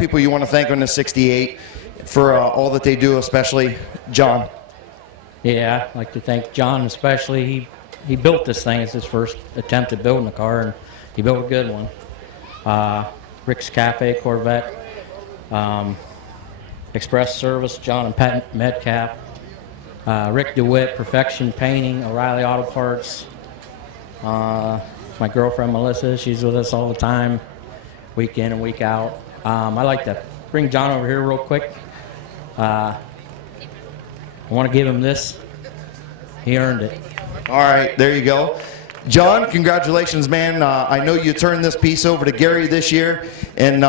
people you want to thank on the 68 for all that they do, especially John? Yeah, I'd like to thank John especially. He built this thing. It's his first attempt at building a car, and he built a good one. Rick's Cafe Corvette, Express Service, John and Pat Metcalf, Rick DeWitt, Perfection Painting, O'Reilly Auto Parts, my girlfriend Melissa, she's with us all the time, week in and week out. I'd like to bring John over here real quick. I want to give him this. He earned it. All right, there you go. John, congratulations, man. I know you turned this piece over to Gary this year, and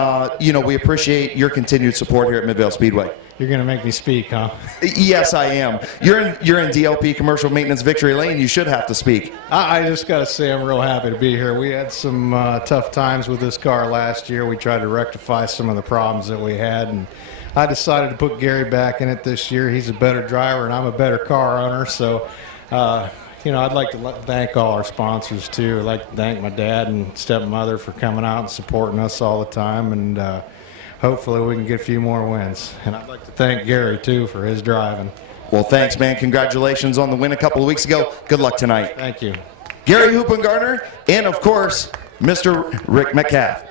we appreciate your continued support here at Midvale Speedway. You're going to make me speak, huh? Yes, I am. You're in DLP Commercial Maintenance Victory Lane. You should have to speak. I just got to say I'm real happy to be here. We had some tough times with this car last year. We tried to rectify some of the problems that we had, and I decided to put Gary back in it this year. He's a better driver, and I'm a better car owner, so I'd like to thank all our sponsors, too. I'd like to thank my dad and stepmother for coming out and supporting us all the time, and hopefully we can get a few more wins. And I'd like to thank Gary, too, for his driving. Well, thanks, man. Congratulations on the win a couple of weeks ago. Good luck tonight. Thank you. Gary Hoopengartner, and, of course, Mr. Rick Metcalf.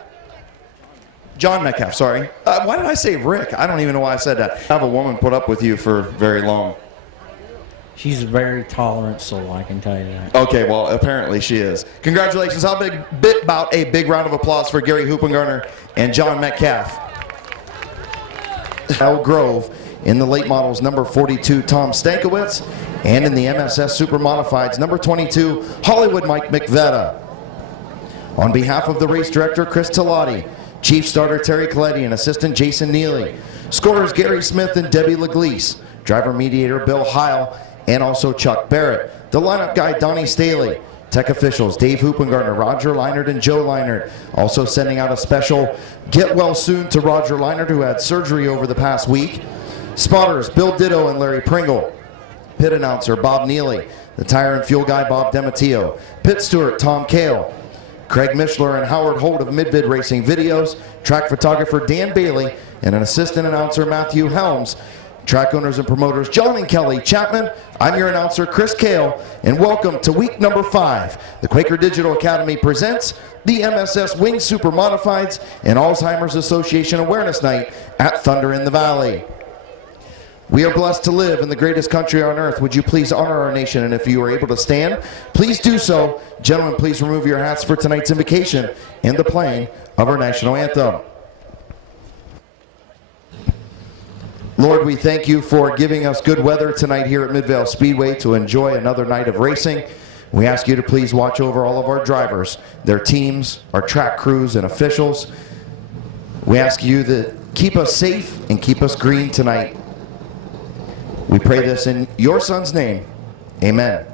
John Metcalf, sorry. Why did I say Rick? I don't even know why I said that. I have a woman put up with you for very long. She's a very tolerant soul, I can tell you that. Okay, well, apparently she is. Congratulations. How about a big round of applause for Gary Hoopengartner and John Metcalf. Al Grove in the late models, number 42, Tom Stankiewicz, and in the MSS Super Modifieds, number 22, Hollywood Mike McVetta. On behalf of the race director, Chris Tillati, chief starter Terry Coletti, and assistant Jason Neely, scorers Gary Smith and Debbie Leglise, driver mediator Bill Heil, and also Chuck Barrett. The lineup guy, Donnie Staley. Tech officials, Dave Hoopengartner, Roger Leinert, and Joe Leinert. Also sending out a special get well soon to Roger Leinert, who had surgery over the past week. Spotters, Bill Ditto and Larry Pringle. Pit announcer, Bob Neely. The tire and fuel guy, Bob Dematio. Pit steward, Tom Kale. Craig Mishler and Howard Holt of Mid-Vid Racing Videos. Track photographer, Dan Bailey. And an assistant announcer, Matthew Helms. Track owners and promoters, John and Kelly Chapman. I'm your announcer, Chris Kale, and welcome to week number 5. The Quaker Digital Academy presents the MSS Wing Super Modifieds and Alzheimer's Association Awareness Night at Thunder in the Valley. We are blessed to live in the greatest country on earth. Would you please honor our nation? And if you are able to stand, please do so. Gentlemen, please remove your hats for tonight's invocation and the playing of our national anthem. Lord, we thank you for giving us good weather tonight here at Midvale Speedway to enjoy another night of racing. We ask you to please watch over all of our drivers, their teams, our track crews, and officials. We ask you to keep us safe and keep us green tonight. We pray this in your Son's name. Amen.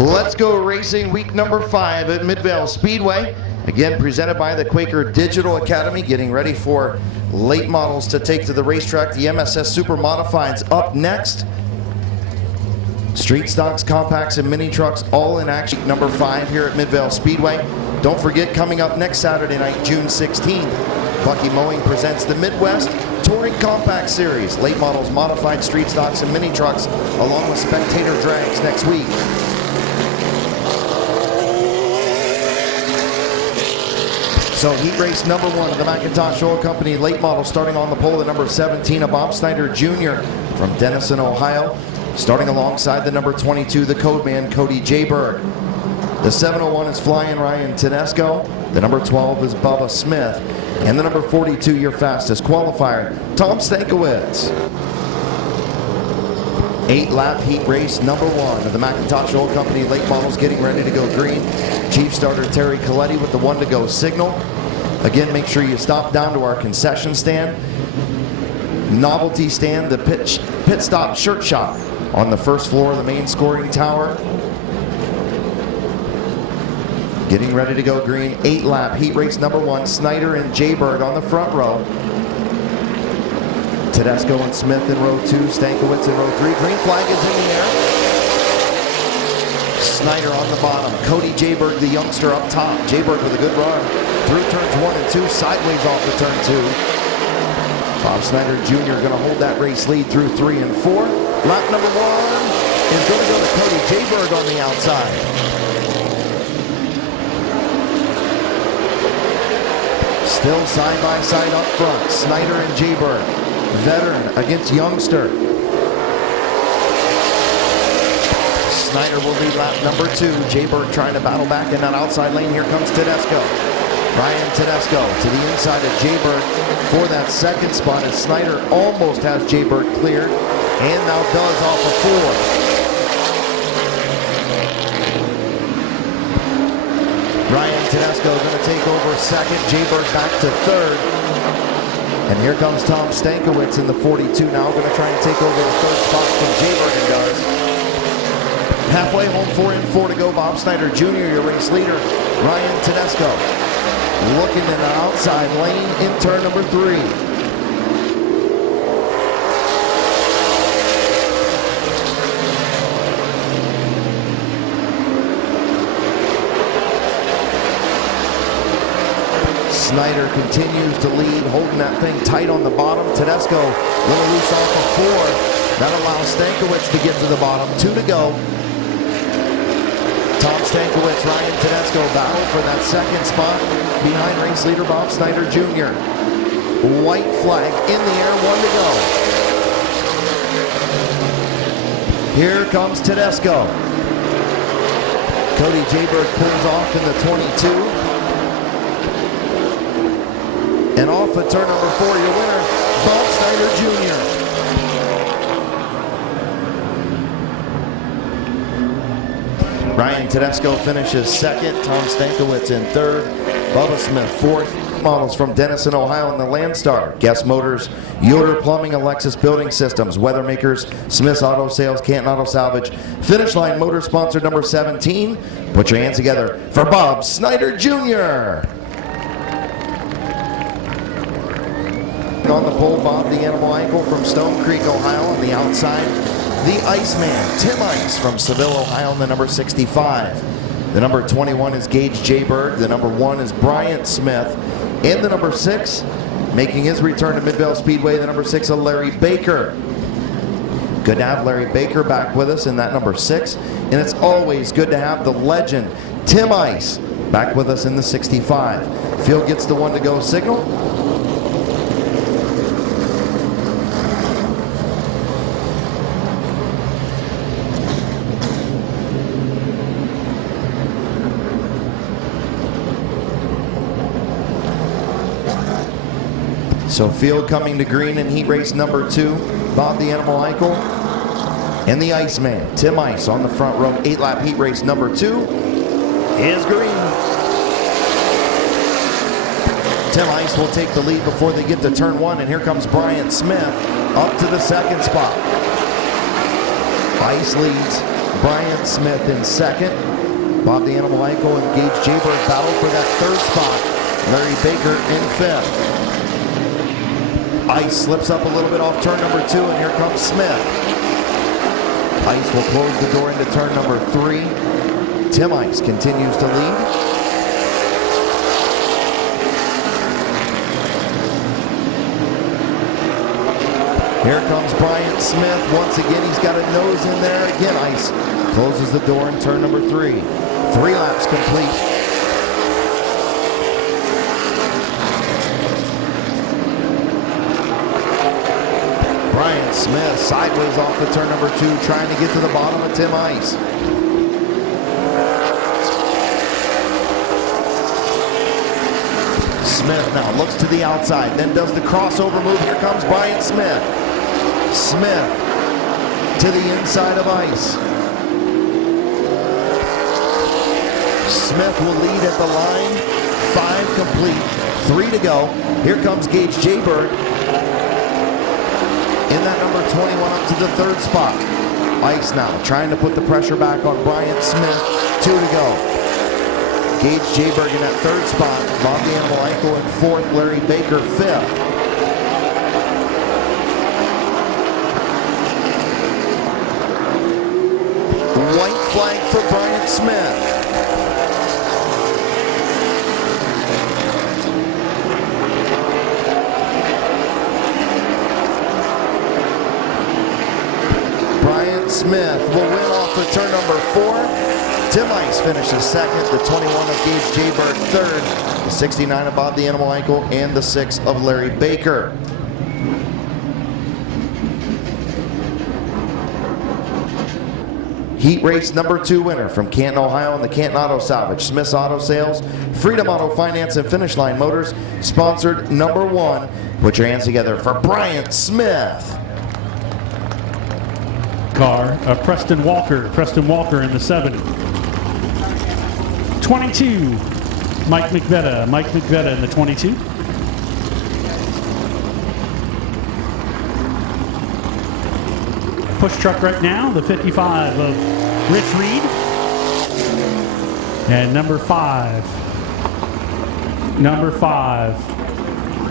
Let's Go Racing week number 5 at Midvale Speedway. Again, presented by the Quaker Digital Academy, getting ready for late models to take to the racetrack. The MSS Super Modifieds up next. Street stocks, compacts, and mini trucks all in action. Number 5 here at Midvale Speedway. Don't forget, coming up next Saturday night, June 16th, Bucky Mowing presents the Midwest Touring Compact Series. Late models, modified street stocks, and mini trucks, along with spectator drags next week. So heat race number 1 of the McIntosh Oil Company late model, starting on the pole, the number 17 of Bob Snyder Jr. from Denison, Ohio. Starting alongside the number 22, the code man, Cody Jayberg. The 701 is Flying Ryan Tedesco. The number 12 is Bubba Smith. And the number 42, your fastest qualifier, Tom Stankiewicz. 8-lap heat race number 1 of the McIntosh Oil Company late models, getting ready to go green. Chief starter Terry Coletti with the 1-to-go signal. Again, make sure you stop down to our concession stand, novelty stand, the pit stop shirt shop on the first floor of the main scoring tower. Getting ready to go green. 8-lap heat race number 1. Snyder and Jayberg on the front row. Tedesco and Smith in row 2. Stankiewicz in row 3. Green flag is in the air. Snyder on the bottom. Cody Jayberg, the youngster, up top. Jayberg with a good run through turns 1 and 2. Sideways off the turn 2. Bob Snyder Jr. going to hold that race lead through 3 and 4. Lap number 1 is going to go to Cody Jayberg on the outside. Still side by side up front, Snyder and Jayberg. Veteran against youngster. Snyder will lead lap number 2. Jayberg trying to battle back in that outside lane. Here comes Tedesco. Ryan Tedesco to the inside of Jayberg for that second spot, as Snyder almost has Jayberg cleared and now does off of 4. Ryan Tedesco going to take over second. Jayberg back to third. And here comes Tom Stankiewicz in the 42 now, going to try and take over the third spot from Jayberg, and does. Halfway home, 4 and 4 to go. Bob Snyder Jr., your race leader. Ryan Tedesco looking in an outside lane in turn number 3. Snyder continues to lead, holding that thing tight on the bottom. Tedesco a little loose off of 4. That allows Stankiewicz to get to the bottom. 2 to go. Tom Stankiewicz, Ryan Tedesco battle for that second spot behind race leader Bob Snyder Jr. White flag in the air, 1 to go. Here comes Tedesco. Cody Jayberg pulls off in the 22. And off of turn number 4, your winner, Bob Snyder Jr. Ryan Tedesco finishes second. Tom Stankiewicz in third. Bubba Smith fourth. Models from Denison, Ohio in the Landstar. Guest Motors, Yoder Plumbing, Alexis Building Systems, Weathermakers, Smith's Auto Sales, Canton Auto Salvage. Finish Line Motor sponsor number 17. Put your hands together for Bob Snyder Jr. On the pole, Bob the Animal Ankle from Stone Creek, Ohio. On the outside, the Iceman, Tim Ice from Seville, Ohio, in the number 65. The number 21 is Gage Jayberg. The number 1 is Bryant Smith. And the number 6, making his return to Midvale Speedway, the number 6 of Larry Baker. Good to have Larry Baker back with us in that number 6. And it's always good to have the legend, Tim Ice, back with us in the 65. Field gets the 1-to-go signal. So field coming to green in heat race number 2. Bob the Animal Ankle and the Iceman, Tim Ice, on the front row. 8-lap heat race number 2 is green. Tim Ice will take the lead before they get to turn 1, and here comes Bryant Smith up to the second spot. Ice leads. Brian Smith in second. Bob the Animal Ankle and Gage Jaybird battle for that third spot. Larry Baker in fifth. Ice slips up a little bit off turn number 2, and here comes Smith. Ice will close the door into turn number 3. Tim Ice continues to lead. Here comes Brian Smith. Once again, he's got a nose in there. Again, Ice closes the door in turn number 3. 3 laps complete. Brian Smith sideways off the turn number 2, trying to get to the bottom of Tim Ice. Smith now looks to the outside, then does the crossover move. Here comes Brian Smith. Smith to the inside of Ice. Smith will lead at the line. 5 complete, 3 to go. Here comes Gage Jaybird in that number 21 up to the third spot. Ice now trying to put the pressure back on Brian Smith. 2 to go. Gage Jaybird in that third spot. Bob the Animal Ankle in fourth. Larry Baker fifth. White flag for Brian Smith. Brian Smith will win off for turn number 4. Tim Ice finishes second. The 21 of Gage Jaybird third. The 69 of Bob the Animal Ankle and the 6 of Larry Baker. Heat race number 2 winner from Canton, Ohio and the Canton Auto Salvage, Smith's Auto Sales, Freedom Auto Finance, and Finish Line Motors. Sponsored number 1. Put your hands together for Brian Smith. Car of Preston Walker in the 7. 22, Mike McVetta in the 22. Push truck right now, the 55 of Rich Reed. And number 5,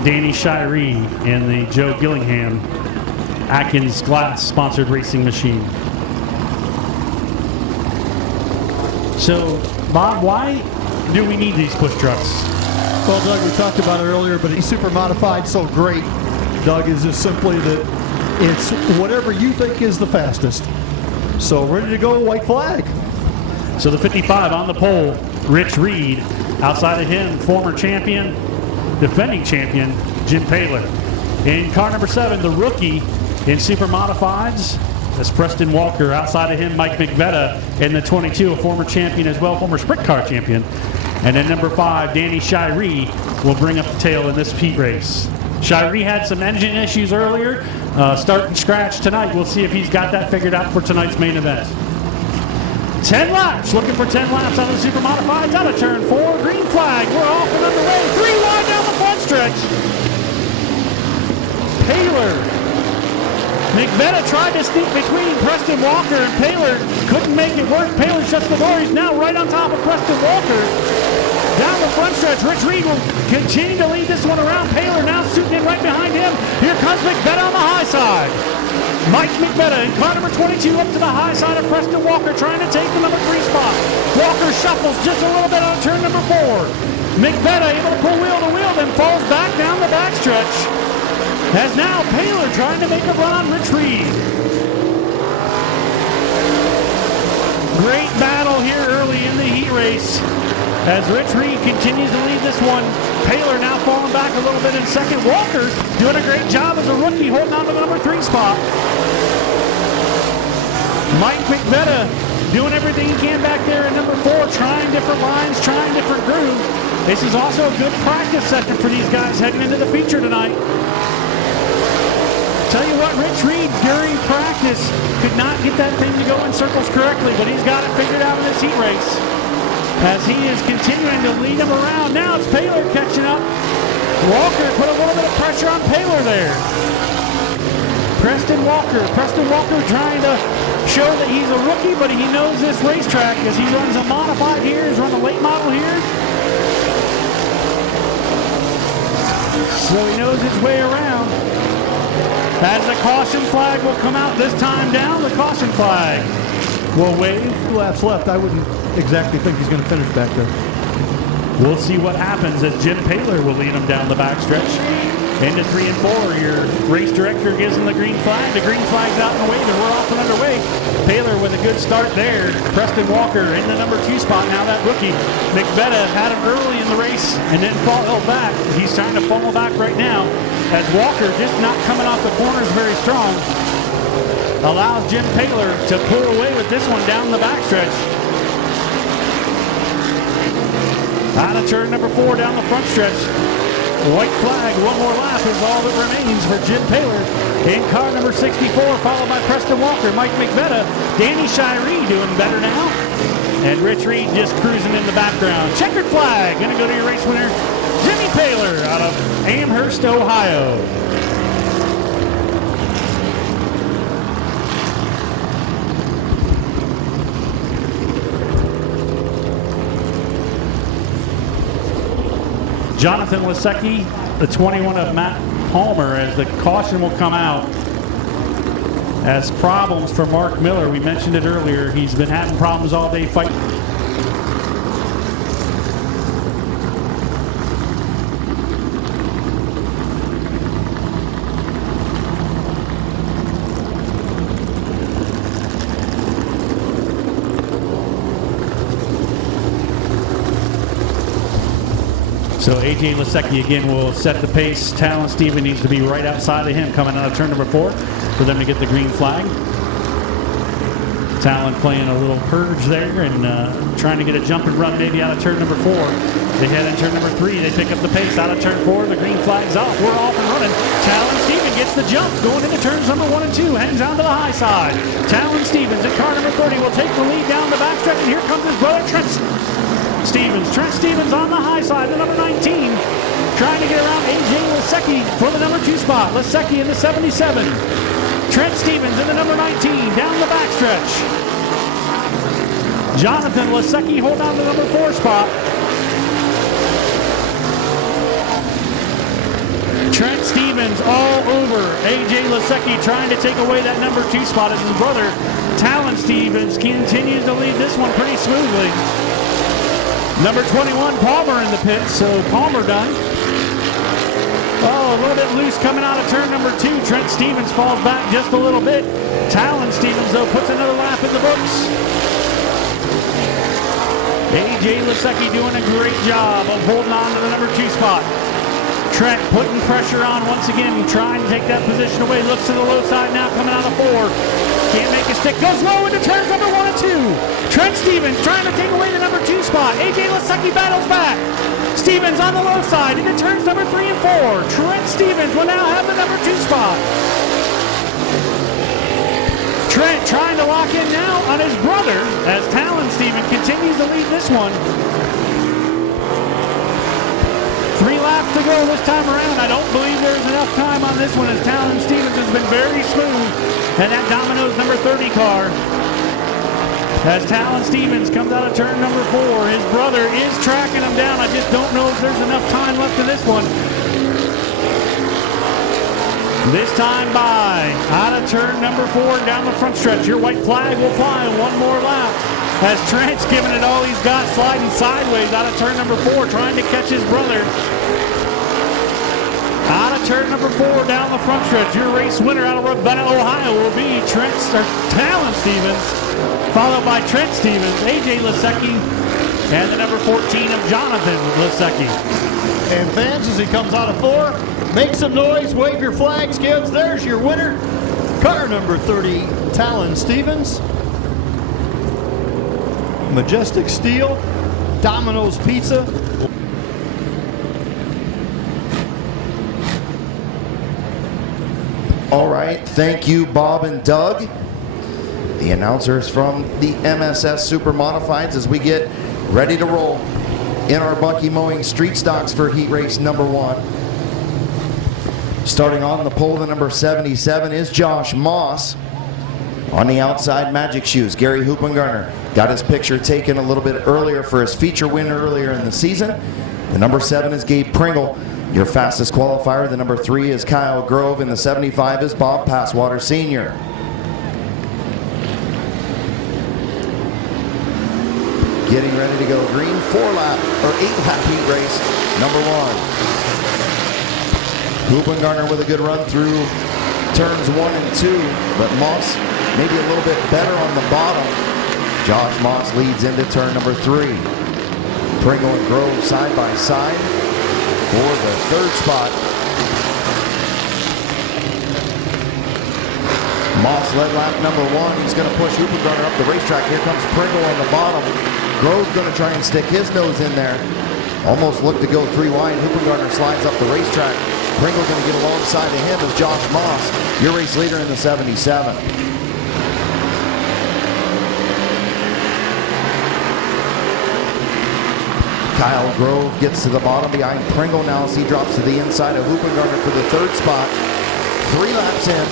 Danny Shirey in the Joe Gillingham Atkins Glass sponsored racing machine. So, Bob, why do we need these push trucks? Well, Doug, we talked about it earlier, but he's super modified so great, Doug, is just simply that it's whatever you think is the fastest. So ready to go, white flag. So the 55 on the pole, Rich Reed. Outside of him, former champion, defending champion, Jim Paler. In car number 7, the rookie in super modifieds, that's Preston Walker. Outside of him, Mike McVetta in the 22, a former champion as well, former sprint car champion. And then number 5, Danny Shirey will bring up the tail in this heat race. Shirey had some engine issues earlier. Start and scratch tonight. We'll see if he's got that figured out for tonight's main event. 10 laps, looking for 10 laps out of the super modifieds. Out of turn 4, green flag. We're off and underway. 3 wide down the front stretch. Paler. McVetta tried to sneak between Preston Walker and Paler. Couldn't make it work. Paler shuts the door. He's now right on top of Preston Walker. Down the front stretch, Rich Reed will continue to lead this one around. Paler now shooting in right behind him. Here comes McVetta on the high side. Mike McVetta in car number 22 up to the high side of Preston Walker, trying to take the number 3 spot. Walker shuffles just a little bit on turn number 4. McVetta able to pull wheel to wheel, then falls back down the backstretch. As now Paler trying to make a run on Rich Reed. Great battle here early in the heat race as Rich Reed continues to lead this one. Paler now falling back a little bit in second. Walker doing a great job as a rookie, holding on to the number 3 spot. Mike McVetta doing everything he can back there in number 4, trying different lines, trying different grooves. This is also a good practice session for these guys heading into the feature tonight. Tell you what, Rich Reed during practice could not get that thing to go in circles correctly, but he's got it figured out in this heat race as he is continuing to lead him around. Now it's Paler catching up. Walker put a little bit of pressure on Paler there. Preston Walker trying to show that he's a rookie, but he knows this racetrack as he runs a modified here. He's run a late model here. So he knows his way around. As the caution flag will come out this time down, the caution flag will wave. 2 laps left. I wouldn't exactly think he's going to finish back there. We'll see what happens as Jim Paler will lead him down the backstretch. Into 3 and 4, your race director gives him the green flag. The green flag's out and away. We're off and underway. Paler with a good start there. Preston Walker in the number 2 spot. Now that rookie, McVetta, had him early in the race and then fell back. He's trying to fall back right now as Walker, just not coming off the corners very strong, allows Jim Paler to pull away with this one down the backstretch. Out of turn number 4 down the front stretch. White flag, one more lap is all that remains for Jim Paler. In car number 64, followed by Preston Walker, Mike McVetta, Danny Shirey doing better now. And Rich Reed just cruising in the background. Checkered flag, gonna go to your race winner, Jimmy Paler out of Amherst, Ohio. Jonathan Lisecki, the 21 of Matt Palmer, as the caution will come out. As problems for Mark Miller, we mentioned it earlier, he's been having problems all day fighting. So AJ Lisecki again will set the pace. Talon Steven needs to be right outside of him coming out of turn number 4 for them to get the green flag. Talon playing a little purge there and trying to get a jump and run maybe out of turn number 4. They head in turn number 3. They pick up the pace out of turn 4. The green flag's off. We're off and running. Talon Steven gets the jump going into turns number 1 and 2. Hangs on to the high side. Talon Stevens in car number 30 will take the lead down the backstretch. And here comes his brother Trent Stevens. Trent Stevens on the high side, the number 19. Trying to get around AJ Lisecki for the number 2 spot. Lisecki in the 77. Trent Stevens in the number 19 down the backstretch. Jonathan Lisecki holding on to the number 4 spot. Trent Stevens all over AJ Lisecki trying to take away that number 2 spot as his brother Talon Stevens continues to lead this one pretty smoothly. Number 21, Palmer in the pit, so Palmer done. Oh, a little bit loose coming out of turn number 2. Trent Stevens falls back just a little bit. Talon Stevens, though, puts another lap in the books. AJ Lisecki doing a great job of holding on to the number 2 spot. Trent putting pressure on once again, trying to take that position away. Looks to the low side now, coming out of 4. Can't make a stick. Goes low into turns number 1 and 2. Trent Stevens trying to take away the number 2 spot. AJ Lisecki battles back. Stevens on the low side into turns number 3 and 4. Trent Stevens will now have the number 2 spot. Trent trying to lock in now on his brother as Talon Stevens continues to lead this one. 3 laps to go this time around. I don't believe there's enough time on this one as Talon Stevens has been very smooth. And that Domino's number 30 car. As Talon Stevens comes out of turn number 4, his brother is tracking him down. I just don't know if there's enough time left in this one. This time by out of turn number 4 down the front stretch. Your white flag will fly one more lap. As Trent's giving it all he's got, sliding sideways out of turn number 4, trying to catch his brother. Out of turn number 4 down the front stretch. Your race winner out of Ravenna, Ohio will be Talon Stevens, followed by Trent Stevens, AJ Lisecki, and the number 14 of Jonathan Lisecki. And fans, as he comes out of 4, make some noise, wave your flags, kids. There's your winner. Car number 30, Talon Stevens. Majestic Steel, Domino's Pizza. All right, thank you, Bob and Doug. The announcers from the MSS Super Modifieds as we get ready to roll in our Bucky Mowing Street Stocks for heat race number 1. Starting on the pole, the number 77 is Josh Moss. On the outside, Magic Shoes, Gary Hoopengarner got his picture taken a little bit earlier for his feature win earlier in the season. The number 7 is Gabe Pringle. Your fastest qualifier, the number 3 is Kyle Grove, and the 75 is Bob Passwater Sr. Getting ready to go green, 8-lap heat race, number 1. Hoopengarner with a good run through turns 1 and 2, but Moss maybe a little bit better on the bottom. Josh Moss leads into turn number 3. Pringle and Grove side by side for the 3rd spot. Moss led lap number 1. He's going to push Hoopengarner up the racetrack. Here comes Pringle on the bottom. Grove's going to try and stick his nose in there. Almost looked to go 3 wide. Hoopengarner slides up the racetrack. Pringle going to get alongside of him as Josh Moss, your race leader in the 77. Kyle Grove gets to the bottom behind Pringle now as he drops to the inside of Hoopengarner for the 3rd spot. 3 laps in.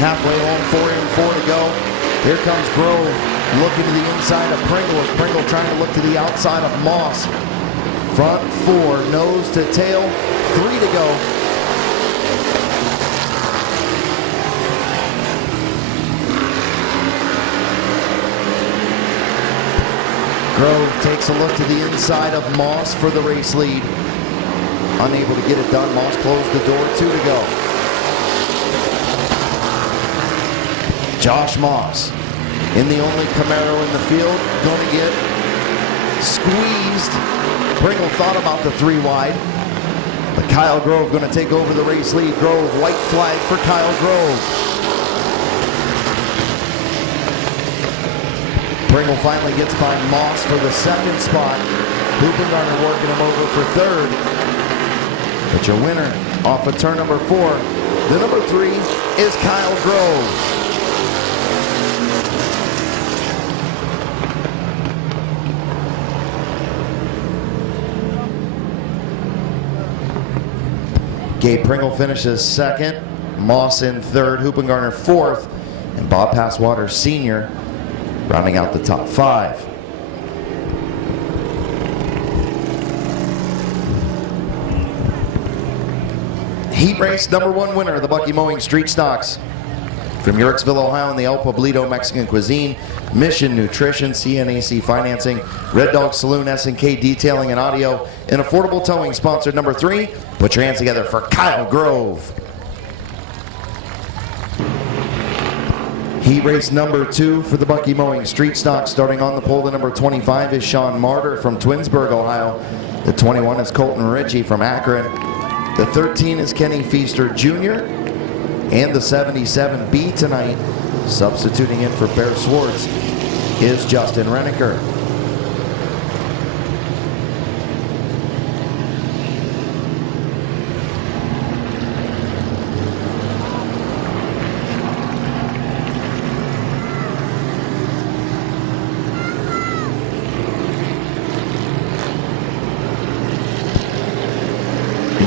Halfway home, 4 and 4 to go. Here comes Grove looking to the inside of Pringle as Pringle trying to look to the outside of Moss. Front 4, nose to tail, 3 to go. Grove takes a look to the inside of Moss for the race lead. Unable to get it done, Moss closed the door, 2 to go. Josh Moss, in the only Camaro in the field, going to get squeezed. Pringle thought about the 3 wide, but Kyle Grove going to take over the race lead. Grove, white flag for Kyle Grove. Pringle finally gets by Moss for the 2nd spot. Hoopengarner working him over for 3rd. But your winner off of turn number 4, the number 3 is Kyle Grove. Gabe Pringle finishes 2nd, Moss in 3rd, Hoopengarner 4th, and Bob Passwater Sr. rounding out the top 5. Heat race number 1 winner of the Bucky Mowing Street Stocks. From Yorksville, Ohio, and the El Pueblito Mexican Cuisine, Mission Nutrition, CNAC Financing, Red Dog Saloon, S&K Detailing and Audio, and Affordable Towing sponsored number 3. Put your hands together for Kyle Grove. Heat race number 2 for the Bucky Mowing Street Stock. Starting on the pole, the number 25 is Sean Martyr from Twinsburg, Ohio. The 21 is Colton Ritchie from Akron. The 13 is Kenny Feaster Jr. And the 77B tonight, substituting in for Bear Swartz, is Justin Renneker.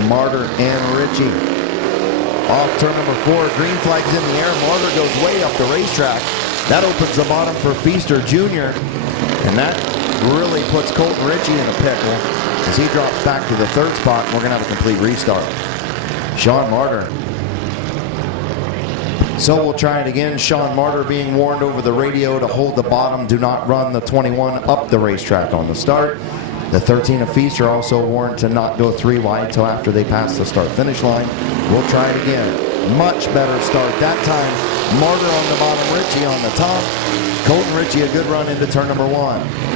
Martyr and Ritchie. Off turn number 4, green flag's in the air. Martyr goes way up the racetrack. That opens the bottom for Feaster Jr. And that really puts Colton Ritchie in a pickle as he drops back to the 3rd spot. And we're going to have a complete restart. Sean Martyr. So we'll try it again. Sean Martyr being warned over the radio to hold the bottom. Do not run the 21 up the racetrack on the start. The 13 of Feaster also warned to not go 3 wide until after they pass the start-finish line. We'll try it again. Much better start that time. Martyr on the bottom, Ritchie on the top. Colton Ritchie, a good run into turn number 1.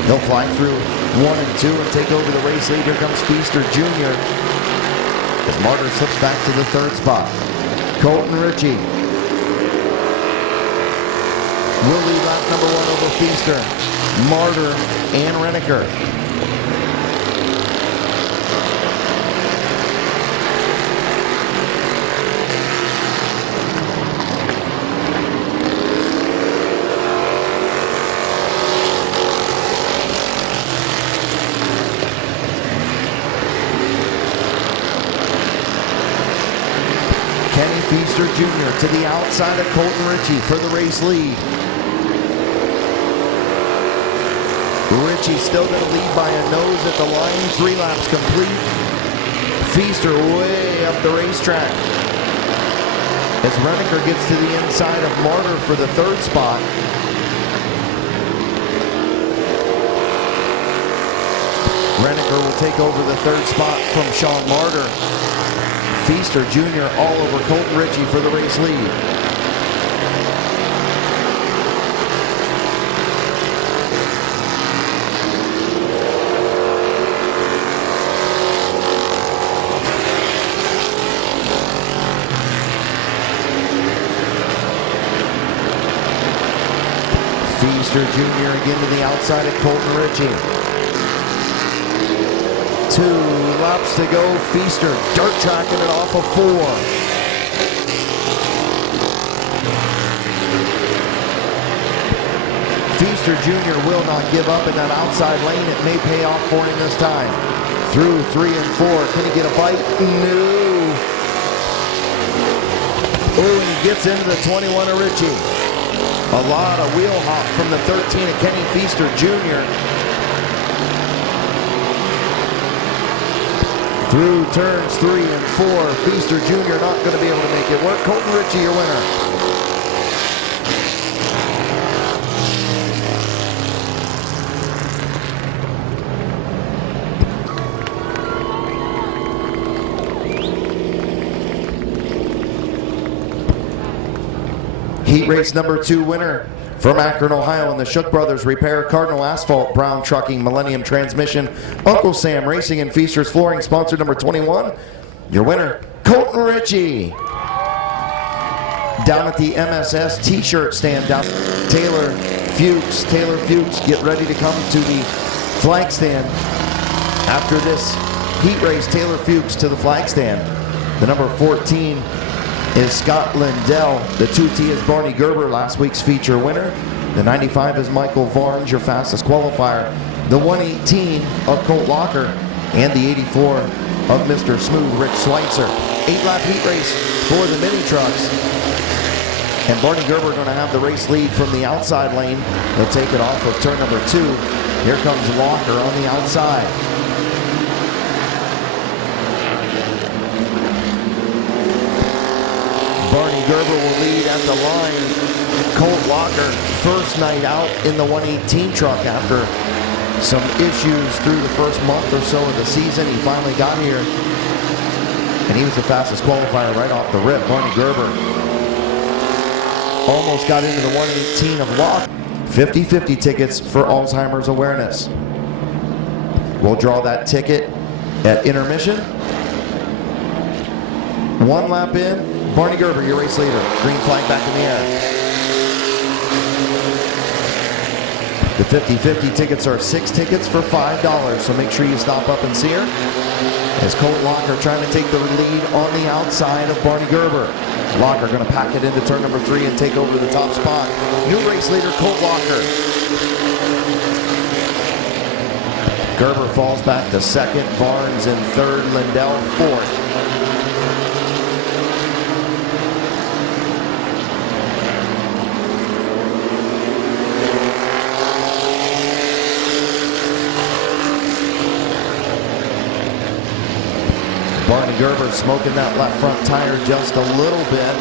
He'll fly through 1 and 2 and take over the race lead. Here comes Feaster Jr. as Martyr slips back to the 3rd spot. Colton Ritchie will lead lap number 1 over Feaster, Martyr, and Renneker. to the outside of Colton Ritchie for the race lead. Ritchie still going to lead by a nose at the line. 3 laps complete. Feaster way up the racetrack as Renneker gets to the inside of Martyr for the 3rd spot. Renneker will take over the 3rd spot from Sean Martyr. Feaster Jr. all over Colton Ritchie for the race lead. Feaster Jr. again to the outside of Colton Ritchie. 2 laps to go. Feaster dirt tracking it off of 4. Feaster Jr. will not give up in that outside lane. It may pay off for him this time. Through 3 and 4. Can he get a bite? No. Oh, and he gets into the 21 of Ritchie. A lot of wheel hop from the 13 of Kenny Feaster Jr. Through turns 3 and 4, Feaster Jr. not going to be able to make it work. Colton Ritchie, your winner. Heat race number 2 winner from Akron, Ohio in the Shook Brothers Repair, Cardinal Asphalt, Brown Trucking, Millennium Transmission, Uncle Sam Racing, and Feaster's Flooring, sponsor number 21. Your winner, Colton Ritchie. Down at the MSS t-shirt stand, down Taylor Fuchs. Taylor Fuchs, get ready to come to the flag stand. After this heat race, Taylor Fuchs to the flag stand. The number 14 is Scott Lindell. The 2T is Barney Gerber, last week's feature winner. The 95 is Michael Varnes, your fastest qualifier. The 118 of Colt Locker, and the 84 of Mr. Smooth, Rich Schweitzer. 8-lap heat race for the mini trucks. And Barney Gerber going to have the race lead from the outside lane. He'll take it off of turn number 2. Here comes Locker on the outside. Barney Gerber will lead at the line. Colt Locker, first night out in the 118 truck after some issues through the first month or so of the season. He finally got here, and he was the fastest qualifier right off the rip. Barney Gerber almost got into the 118 of Lock. 50-50 tickets for Alzheimer's awareness. We'll draw that ticket at intermission. 1 lap in. Barney Gerber, your race leader. Green flag back in the air. The 50-50 tickets are 6 tickets for $5, so make sure you stop up and see her. As Colt Locker trying to take the lead on the outside of Barney Gerber. Locker going to pack it into turn number 3 and take over the top spot. New race leader, Colt Locker. Gerber falls back to 2nd, Varnes in 3rd, Lindell 4th. Barney Gerber smoking that left front tire just a little bit.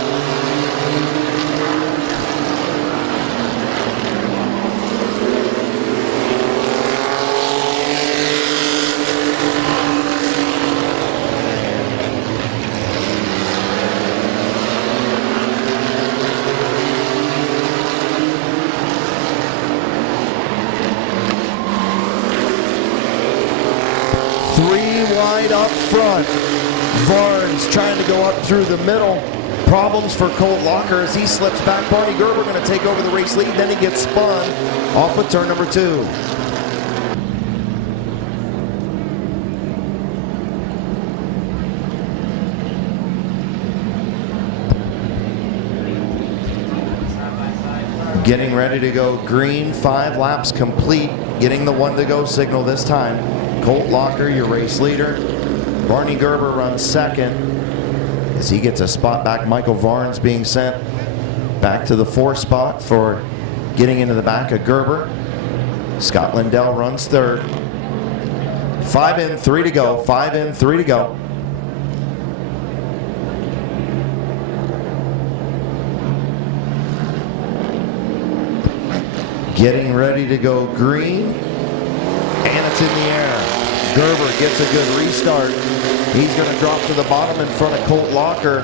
Wide up front. Varnes trying to go up through the middle. Problems for Colt Locker as he slips back. Barney Gerber going to take over the race lead. Then he gets spun off of turn number 2. Getting ready to go green. 5 laps complete. Getting the 1 to go signal this time. Colt Locker, your race leader. Barney Gerber runs 2nd. As he gets a spot back, Michael Varnes being sent back to the 4th spot for getting into the back of Gerber. Scott Lindell runs third. 5 in, 3 to go. 5 in, 3 to go. Getting ready to go green. And it's in the air. Gerber gets a good restart. He's going to drop to the bottom in front of Colt Locker.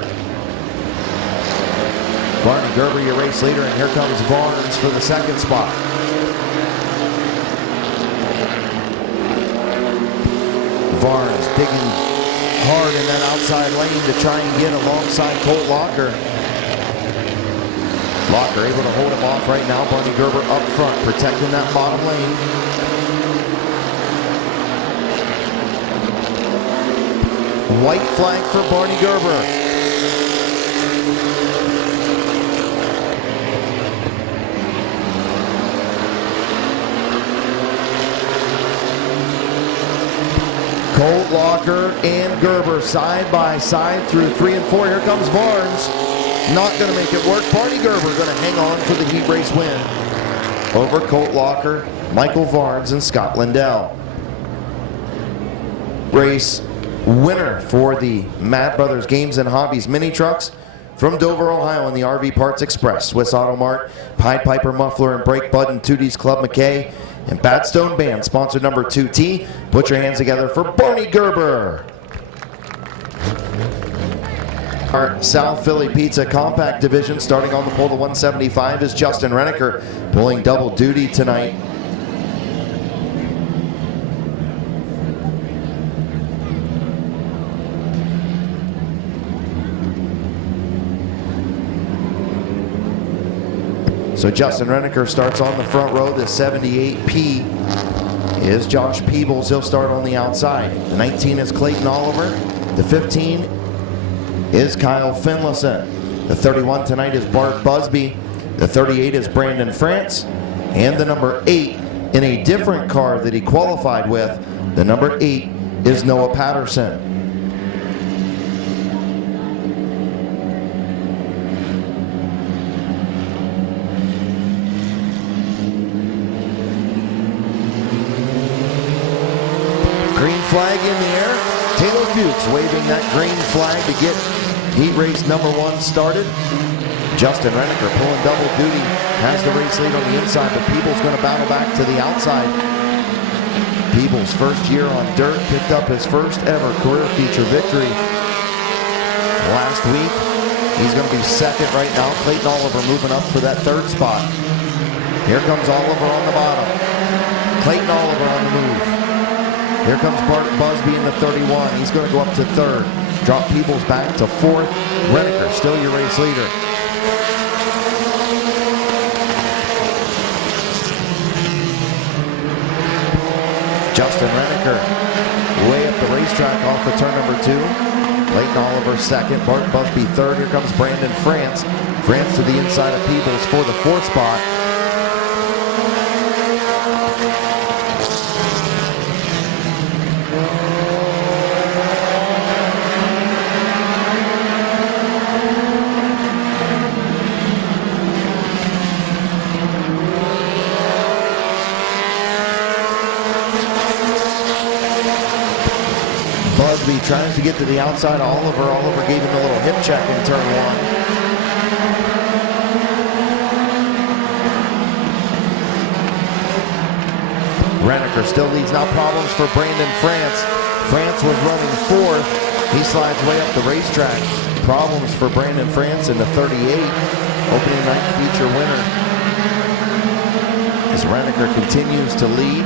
Barney Gerber, your race leader, and here comes Varnes for the 2nd spot. Varnes digging hard in that outside lane to try and get alongside Colt Locker. Locker able to hold him off right now. Barney Gerber up front, protecting that bottom lane. White flag for Barney Gerber. Colt Locker and Gerber side by side through 3 and 4. Here comes Varnes. Not going to make it work. Barney Gerber going to hang on for the heat race win over Colt Locker, Michael Varnes, and Scott Lindell. Race winner for the Mad Brothers Games and Hobbies mini trucks from Dover, Ohio in the RV Parts Express. Swiss Auto Mart, Pied Piper Muffler and Brake Bud, and Tootie's Club McKay, and Badstone Band, sponsor number 2T. Put your hands together for Barney Gerber. Our South Philly Pizza Compact Division, starting on the pole to 175, is Justin Renneker, pulling double duty tonight. So Justin Renneker starts on the front row. The 78P is Josh Peebles. He'll start on the outside. The 19 is Clayton Oliver. The 15 is Kyle Finlayson. The 31 tonight is Bart Busby. The 38 is Brandon France. And the number 8 in a different car that he qualified with, the number 8 is Noah Patterson. Green flag in the air. Taylor Fuchs waving that green flag to get heat race number 1 started. Justin Renneker pulling double duty, has the race lead on the inside, but Peebles going to battle back to the outside. Peebles' first year on dirt, picked up his first ever career feature victory last week. He's going to be second right now. Clayton Oliver moving up for that 3rd spot. Here comes Oliver on the bottom. Clayton Oliver on the move. Here comes Bart Busby in the 31. He's going to go up to 3rd. Drop Peebles back to 4th. Renneker still your race leader. Justin Renneker way up the racetrack off of turn number 2. Clayton Oliver 2nd. Bart Busby 3rd. Here comes Brandon France. France to the inside of Peebles for the 4th spot. Busby trying to get to the outside of Oliver. Oliver gave him a little hip check in turn 1. Renneker still leads. Now problems for Brandon France. France was running 4th. He slides way up the racetrack. Problems for Brandon France in the 38. Opening night feature winner. As Renneker continues to lead.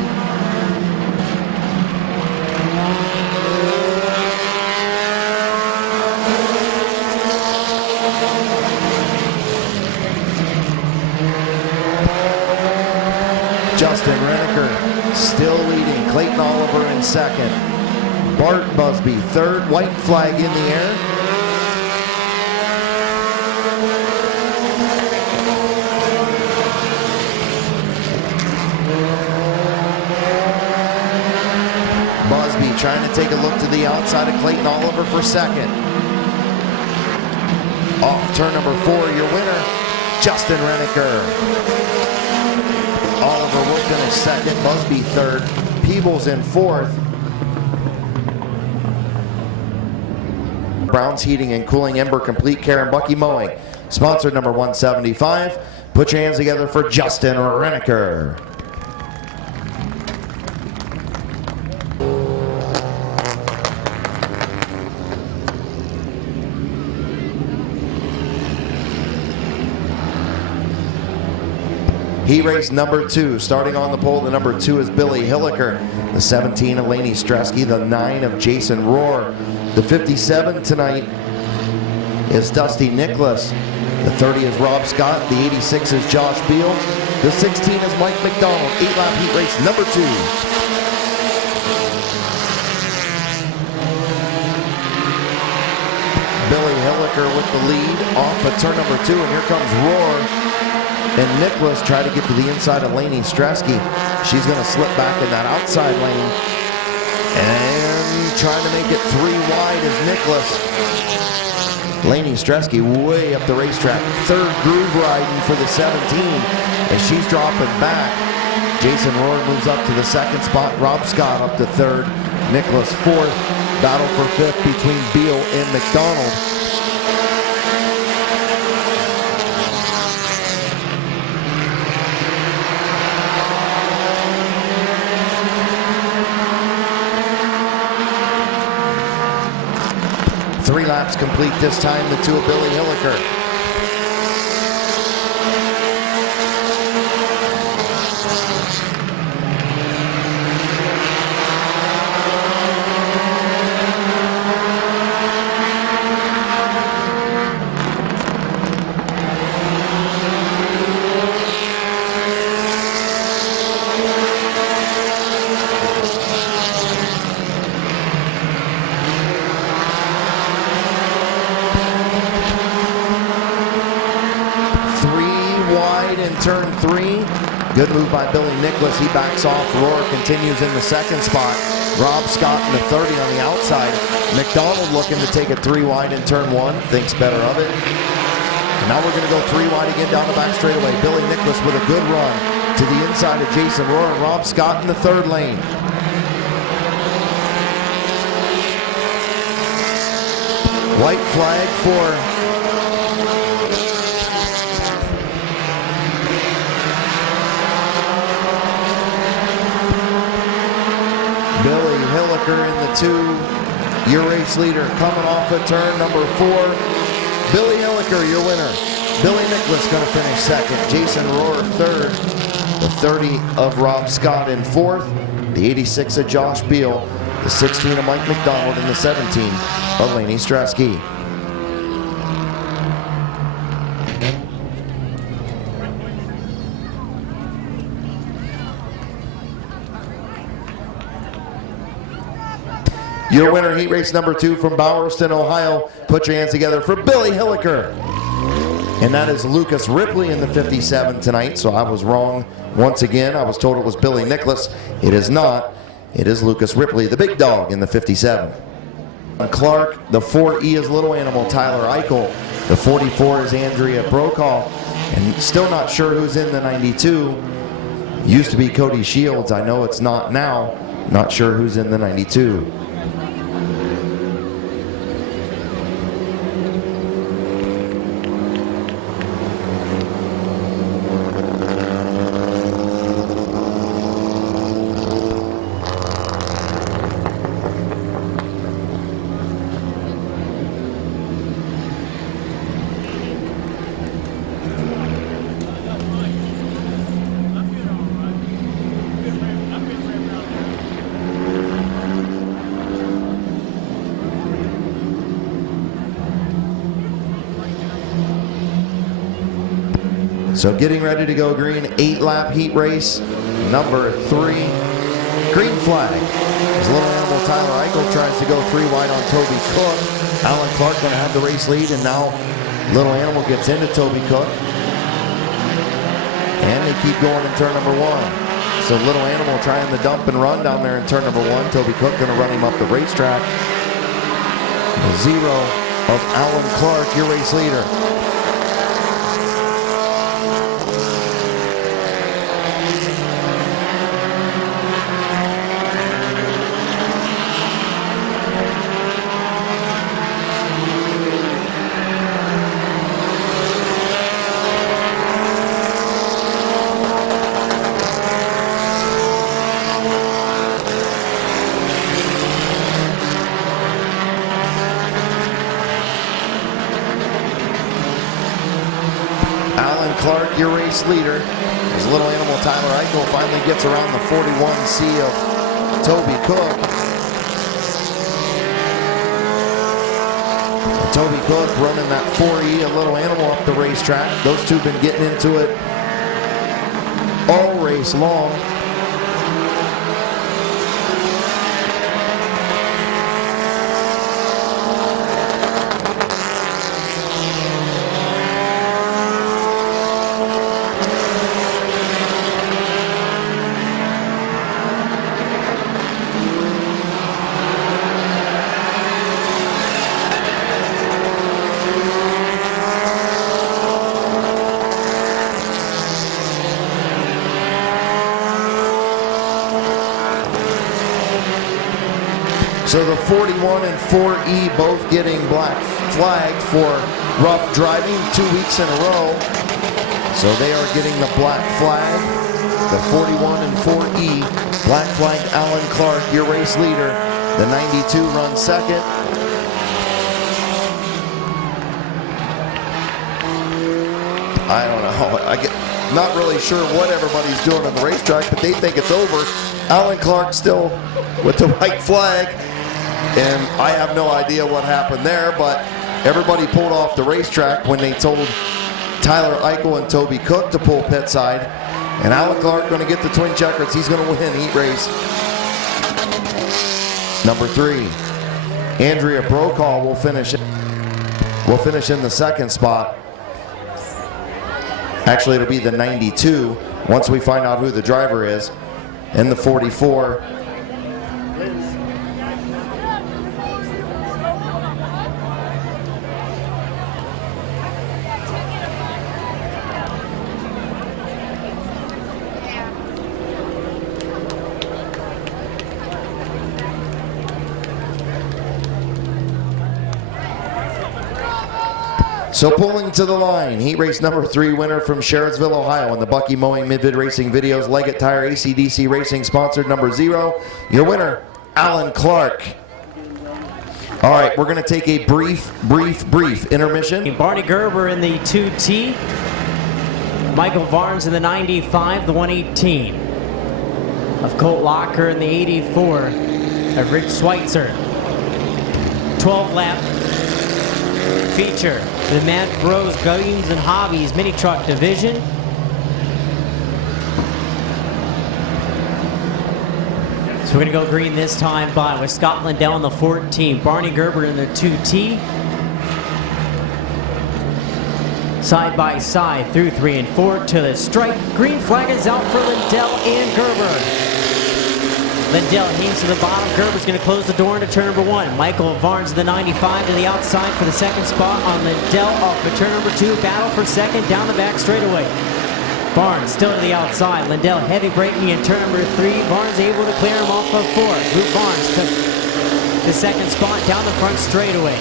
Justin Renneker still leading. Clayton Oliver in 2nd. Bart Busby 3rd. White flag in the air. Busby trying to take a look to the outside of Clayton Oliver for 2nd. Off turn number 4, your winner, Justin Reniker. Oliver will finish second, Busby third, Peebles in fourth. Brown's Heating and Cooling, Ember Complete Care, and Bucky Mowing. Sponsor number 175. Put your hands together for Justin Reniker. Heat race number 2. Starting on the pole, the number 2 is Billy Hilliker. The 17 of Laney Stresky. The 9 of Jason Rohr. The 57 tonight is Dusty Nicholas. The 30 is Rob Scott. The 86 is Josh Beal. The 16 is Mike McDonald. 8-lap heat race number 2. Billy Hilliker with the lead off of turn number 2, and here comes Rohr. And Nicholas tried to get to the inside of Laney Stresky. She's going to slip back in that outside lane. And trying to make it 3 wide is Nicholas. Laney Stresky way up the racetrack. Third groove riding for the 17 as she's dropping back. Jason Rohr moves up to the second spot. Rob Scott up to third. Nicholas fourth. Battle for fifth between Beal and McDonald. Three laps complete this time, the 2 of Billy Hilliker. Turn 3. Good move by Billy Nicholas. He backs off. Rohr continues in the second spot. Rob Scott in the 30 on the outside. McDonald looking to take it 3 wide in turn 1. Thinks better of it. And now we're going to go 3 wide again down the back straightaway. Billy Nicholas with a good run to the inside of Jason Rohr, and Rob Scott in the 3rd lane. White flag for Billy Hilliker in the 2, your race leader coming off of turn number 4. Billy Hilliker, your winner. Billy Nicholas going to finish second. Jason Rohr third. The 30 of Rob Scott in fourth. The 86 of Josh Beal. The 16 of Mike McDonald, and the 17 of Laney Stresky. Your winner, heat race number 2 from Bowerston, Ohio. Put your hands together for Billy Hilliker. And that is Lucas Ripley in the 57 tonight. So I was wrong once again. I was told it was Billy Nicholas. It is not. It is Lucas Ripley, the big dog, in the 57. Clark, the 4E is Little Animal, Tyler Eichel. The 44 is Andrea Brokaw. And still not sure who's in the 92. Used to be Cody Shields. I know it's not now. Not sure who's in the 92. So getting ready to go green, 8-lap heat race, number 3, green flag. As Little Animal Tyler Eichel tries to go 3 wide on Toby Cook. Alan Clark going to have the race lead, and now Little Animal gets into Toby Cook. And they keep going in turn number 1. So Little Animal trying the dump and run down there in turn number 1. Toby Cook going to run him up the racetrack. 0. of Alan Clark, your race leader. Alan Clark, your race leader. His little animal Tyler Eichel finally gets around the 41C of Toby Cook. And Toby Cook running that 4E, a little animal up the racetrack. Those two have been getting into it all race long. So the 41 and 4E both getting black flagged for rough driving 2 weeks in a row. So they are getting the black flag. The 41 and 4E black flagged Alan Clark, your race leader. The 92 runs second. I don't know. Not really sure what everybody's doing on the racetrack, but they think it's over. Alan Clark still with the white flag. And I have no idea what happened there, but everybody pulled off the racetrack when they told Tyler Eichel and Toby Cook to pull pit side. And Alan Clark going to get the twin checkers. He's going to win heat race number 3. Andrea Brokaw will finish in the second spot. Actually, it'll be the 92 once we find out who the driver is. And the 44. So pulling to the line, heat race number 3 winner from Sherridsville, Ohio in the Bucky Mowing Mid-Vid Racing Videos Leggett Tire ACDC Racing sponsored number 0. Your winner, Alan Clark. All right, we're going to take a brief intermission. Barney Gerber in the 2T. Michael Varnes in the 95, the 118. Of Colt Locker in the 84 of Rich Schweitzer. 12-lap feature. The Matt Bros Games and Hobbies Mini Truck Division. So we're going to go green this time by with Scott Lindell in the 14. Barney Gerber in the 2T. Side by side through 3 and 4 to the stripe. Green flag is out for Lindell and Gerber. Lindell hangs to the bottom. Gerber's going to close the door into turn number 1. Michael Varnes, the 95, to the outside for the second spot on Lindell off of turn number 2. Battle for second down the back straightaway. Varnes still to the outside. Lindell heavy braking in turn number 3. Varnes able to clear him off of 4. Group Varnes took the second spot down the front straightaway.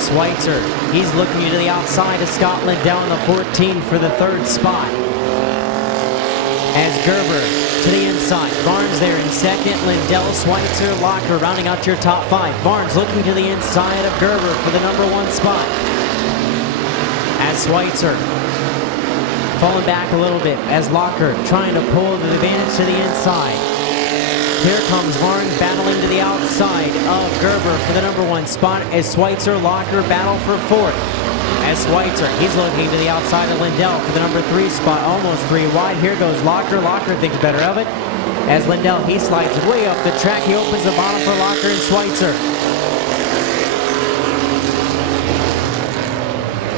Schweitzer, he's looking to the outside of Scott Lindell on the 14 for the third spot. As Gerber to the inside, Varnes there in second, Lindell, Schweitzer, Locker rounding out your top 5. Varnes looking to the inside of Gerber for the number 1 spot. As Schweitzer falling back a little bit as Locker trying to pull the advantage to the inside. Here comes Varnes battling to the outside of Gerber for the number 1 spot as Schweitzer, Locker battle for 4th. As Schweitzer, he's looking to the outside of Lindell for the number 3 spot, almost 3 wide. Here goes Locker. Locker thinks better of it. As Lindell, he slides way up the track. He opens the bottom for Locker and Schweitzer.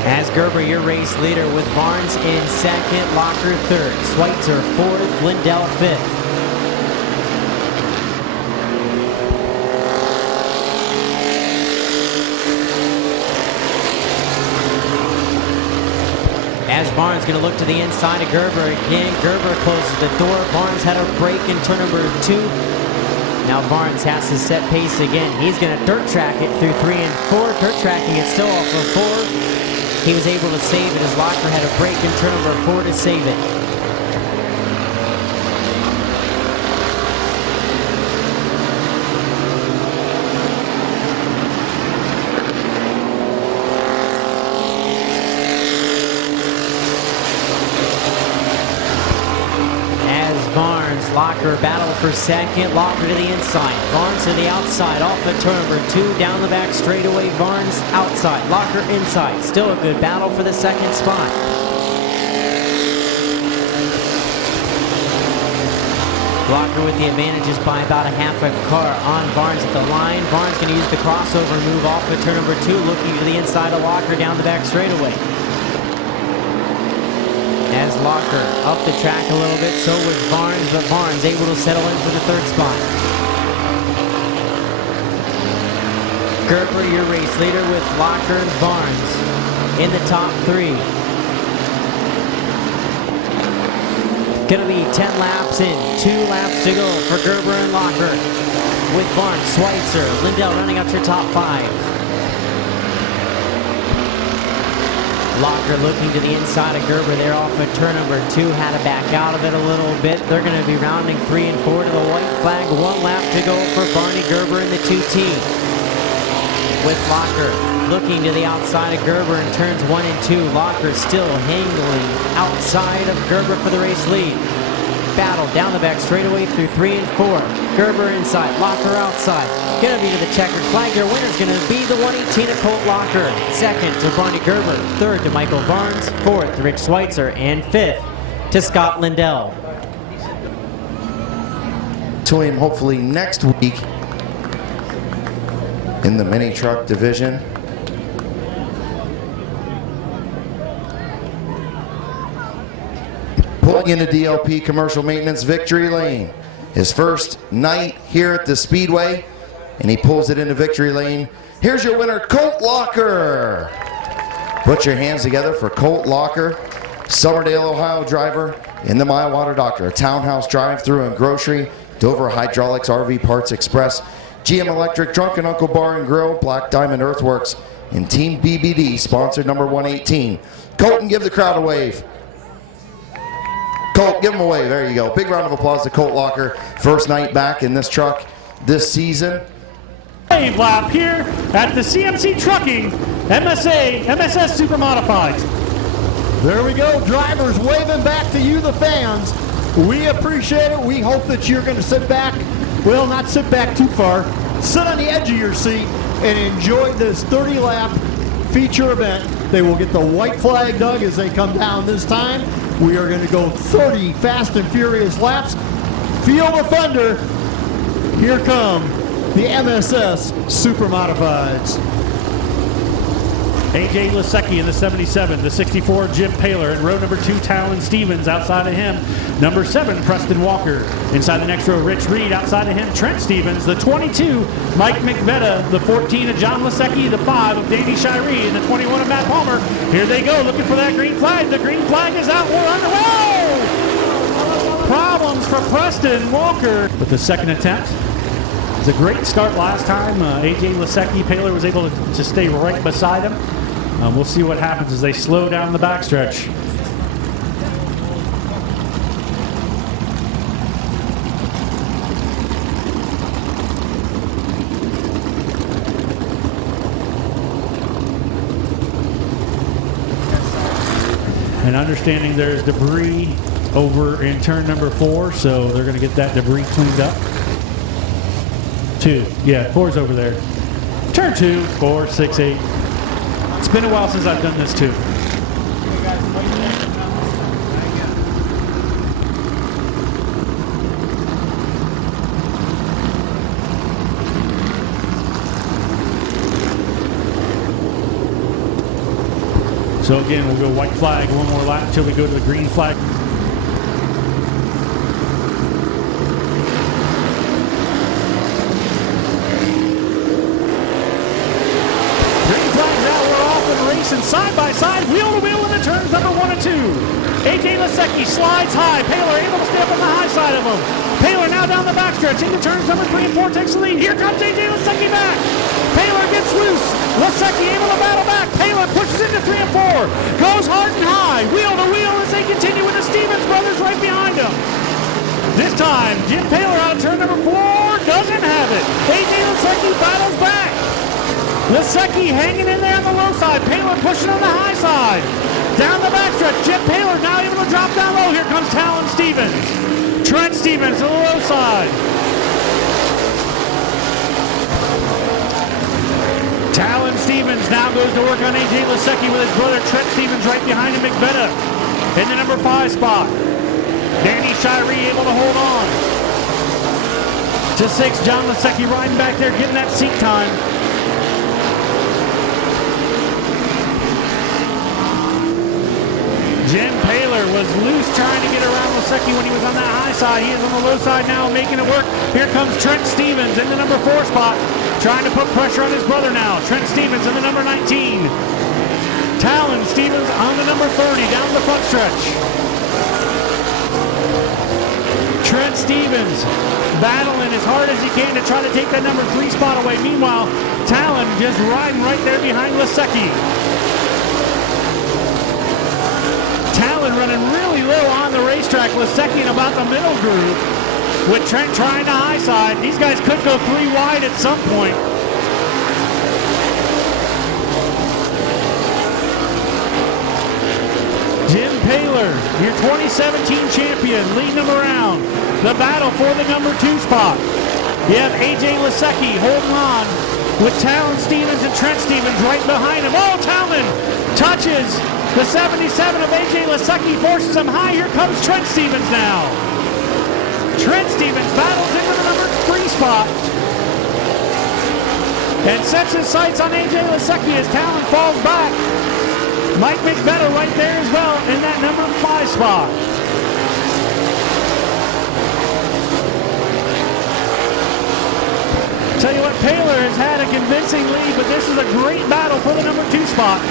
As Gerber, your race leader with Varnes in second, Locker 3rd, Schweitzer 4th, Lindell 5th. Barnes going to look to the inside of Gerber again. Gerber closes the door. Barnes had a break in turn number 2. Now Barnes has to set pace again. He's going to dirt track it through 3 and 4. Dirt tracking it still off of 4. He was able to save it as Locker had a break in turn number 4 to save it. Locker battle for second. Locker to the inside. Barnes to the outside. Off the turn number 2. Down the back straightaway. Barnes outside. Locker inside. Still a good battle for the second spot. Locker with the advantages by about a half a car on Barnes at the line. Barnes going to use the crossover move off the turn number 2. Looking to the inside of Locker down the back straightaway. As Locker up the track a little bit, so was Barnes, but Barnes able to settle in for the third spot. Gerber, your race leader, with Locker and Barnes in the top 3. Gonna be 10 laps in, 2 laps to go for Gerber and Locker. With Barnes, Schweitzer, Lindell running up your top 5. Locker looking to the inside of Gerber there off of turn number 2. Had to back out of it a little bit. They're going to be rounding 3 and 4 to the white flag. 1 lap to go for Barney Gerber in the 2T. With Locker looking to the outside of Gerber in turns 1 and 2. Locker still hanging outside of Gerber for the race lead. Battle down the back straightaway through 3 and 4. Gerber inside, Locker outside. Gonna be to the checkered flag. Your winner's gonna be the 118 of Colt Locker. Second to Barney Gerber. Third to Michael Barnes. Fourth to Rick Schweitzer. And fifth to Scott Lindell. To him hopefully next week in the mini truck division. Pulling into DLP Commercial Maintenance Victory Lane. His first night here at the Speedway, and he pulls it into Victory Lane. Here's your winner, Colt Locker. Put your hands together for Colt Locker, Summerdale, Ohio driver in the My Water Doctor, a townhouse drive-through and grocery, Dover Hydraulics, RV Parts Express, GM Electric, Drunken Uncle Bar and Grill, Black Diamond Earthworks, and Team BBD, sponsored number 118. Colton, give the crowd a wave. Colt, give him a wave. There you go. Big round of applause to Colt Locker. First night back in this truck this season. Wave lap here at the CMC Trucking MSS Super Modified. There we go. Drivers waving back to you, the fans. We appreciate it. We hope that you're going to sit back. Well, not sit back too far. Sit on the edge of your seat and enjoy this 30-lap feature event. They will get the white flag, Doug, as they come down this time. We are going to go 30 fast and furious laps. Feel the thunder. Here come the MSS Super Modifieds. AJ Lasecki in the 77, the 64 Jim Paler, in row number 2 Talon Stevens. Outside of him, number 7 Preston Walker. Inside the next row, Rich Reed. Outside of him, Trent Stevens, the 22 Mike McVetta, the 14 of John Lasecki, the 5 of Davey Shirey, and the 21 of Matt Palmer. Here they go, looking for that green flag. The green flag is out. We're underway. Problems for Preston Walker with the second attempt. It was a great start last time. AJ Lasecki, Paler was able to stay right beside him. We'll see what happens as they slow down the backstretch. And understanding there's debris over in turn number 4, so they're going to get that debris cleaned up. 2, yeah, 4's over there. Turn 2, 4, 6, 8. It's been a while since I've done this too. So again, we'll go white flag, one more lap until we go to the green flag. Green flag's out, we're off and racing side by side, wheel to wheel in the turns number 1 and 2. AJ Lasecki slides high. Paler able to stay up on the high side of him. Paler now down the backstretch into turns number 3 and 4, takes the lead. Here comes AJ Lasecki back. Paler gets loose. Lasecki able to battle back. Paler pushes into 3 and 4. Goes hard and high. Wheel to wheel as they continue with the Stevens brothers right behind him. This time, Jim Paler out of turn number 4 doesn't have it. AJ Lasecki battles back. Lasecki hanging in there on the low side. Paler pushing on the high side. Down the backstretch, Jim Paler now able to drop down low. Here comes Talon Stevens. Trent Stevens to the low side. Talon Stevens now goes to work on AJ Lasecki with his brother Trent Stevens right behind him, McVetta in the number 5 spot. Danny Shirey able to hold on. To 6, John Lasecki riding back there, getting that seat time. Jim Paler was loose trying to get around Lasecki when he was on that high side. He is on the low side now, making it work. Here comes Trent Stevens in the number 4 spot, trying to put pressure on his brother now. Trent Stevens in the number 19. Talon Stevens on the number 30, down the front stretch. Trent Stevens battling as hard as he can to try to take that number 3 spot away. Meanwhile, Talon just riding right there behind Lasecki. Talon running really low on the racetrack. Lasecki in about the middle groove with Trent trying to high side. These guys could go 3 wide at some point. Jim Paler, your 2017 champion, leading them around. The battle for the number 2 spot. You have AJ Lasecki holding on with Talon Stevens and Trent Stevens right behind him. Oh, Talon touches the 77 of AJ Lasecki, forces him high. Here comes Trent Stevens now. Trent Stevens battles into the number 3 spot and sets his sights on AJ Lasecki as Talon falls back. Mike McVetta right there as well in that number 5 spot. Tell you what, Paler has had a convincing lead, but this is a great battle for the number 2 spot.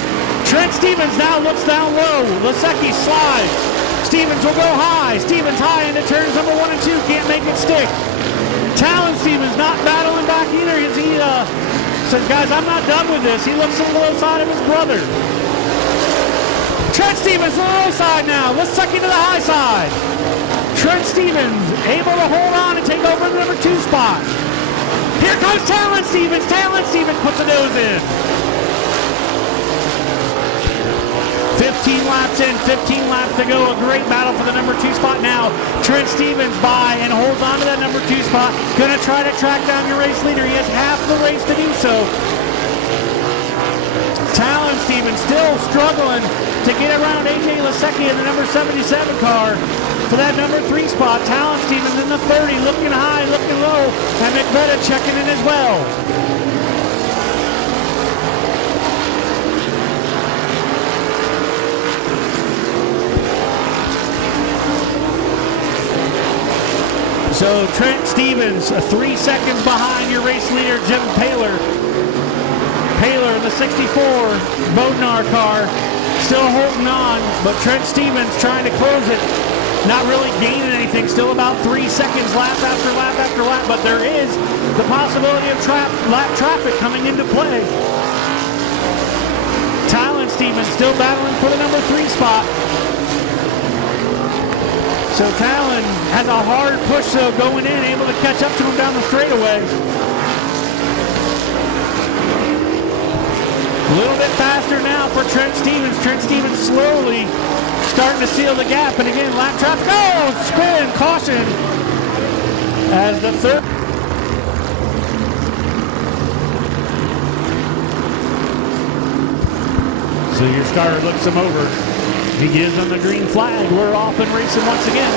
Trent Stevens now looks down low. Lasecki slides. Stevens will go high. Stevens high into turns number 1 and 2. Can't make it stick. Talon Stevens not battling back either. As he says, guys, I'm not done with this. He looks to the low side of his brother. Trent Stevens to the low side now. Lasecki to the high side. Trent Stevens able to hold on and take over the number 2 spot. Here comes Talon Stevens. Talon Stevens puts a nose in. 15 laps in, 15 laps to go. A great battle for the number 2 spot now. Trent Stevens by and holds on to that number 2 spot. Gonna try to track down your race leader. He has half the race to do so. Talon Stevens still struggling to get around AJ Lasecki in the number 77 car for that number 3 spot. Talon Stevens in the 30, looking high, looking low, and McVetta checking in as well. So Trent Stevens, 3 seconds behind your race leader, Jim Paler. Paler in the 64 Bodnar car, still holding on, but Trent Stevens trying to close it. Not really gaining anything, still about 3 seconds lap after lap after lap, but there is the possibility of lap traffic coming into play. Talon Stevens still battling for the number 3 spot. So Talon has a hard push though going in, able to catch up to him down the straightaway. A little bit faster now for Trent Stevens. Trent Stevens slowly starting to seal the gap. And again, lap traffic. Oh, spin, caution. As the third. So your starter looks him over. He gives him the green flag. We're off and racing once again.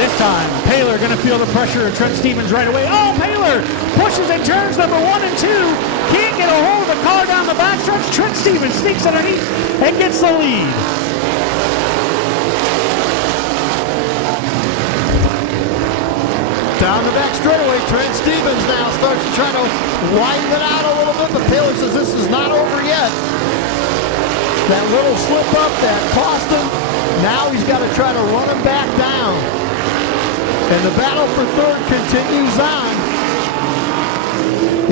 This time, Paler going to feel the pressure of Trent Stevens right away. Oh, Paler pushes in turns number 1 and 2. Can't get a hold of the car down the backstretch. Trent Stevens sneaks underneath and gets the lead. Down the back straightaway, Trent Stevens now starts to try to widen it out a little bit, but Paler says this is not over yet. That little slip up that cost him. Now he's got to try to run him back down. And the battle for third continues on.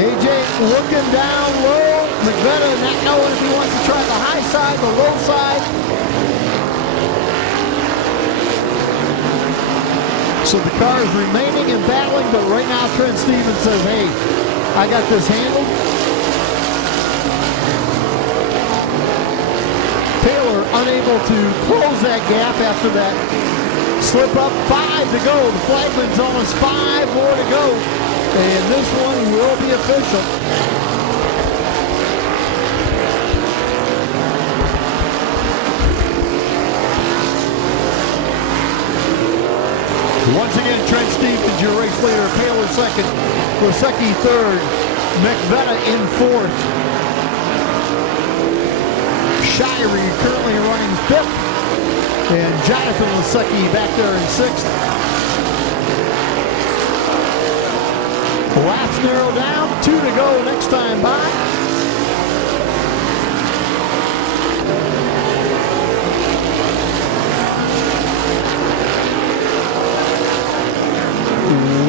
AJ looking down low. Mid-Vid not knowing if he wants to try the high side, the low side. So the car is remaining and battling, but right now Trent Stevens says, hey, I got this handled. Taylor unable to close that gap after that slip up. 5 to go. The flagman zone is 5 more to go. And this one will be official. Once again, Trent Stevens, your race leader. Taylor second. Lasecki third. Mid-Vid in fourth. Shirey currently running fifth. And Jonathan Lasecki back there in sixth. Laps narrow down. 2 to go next time by.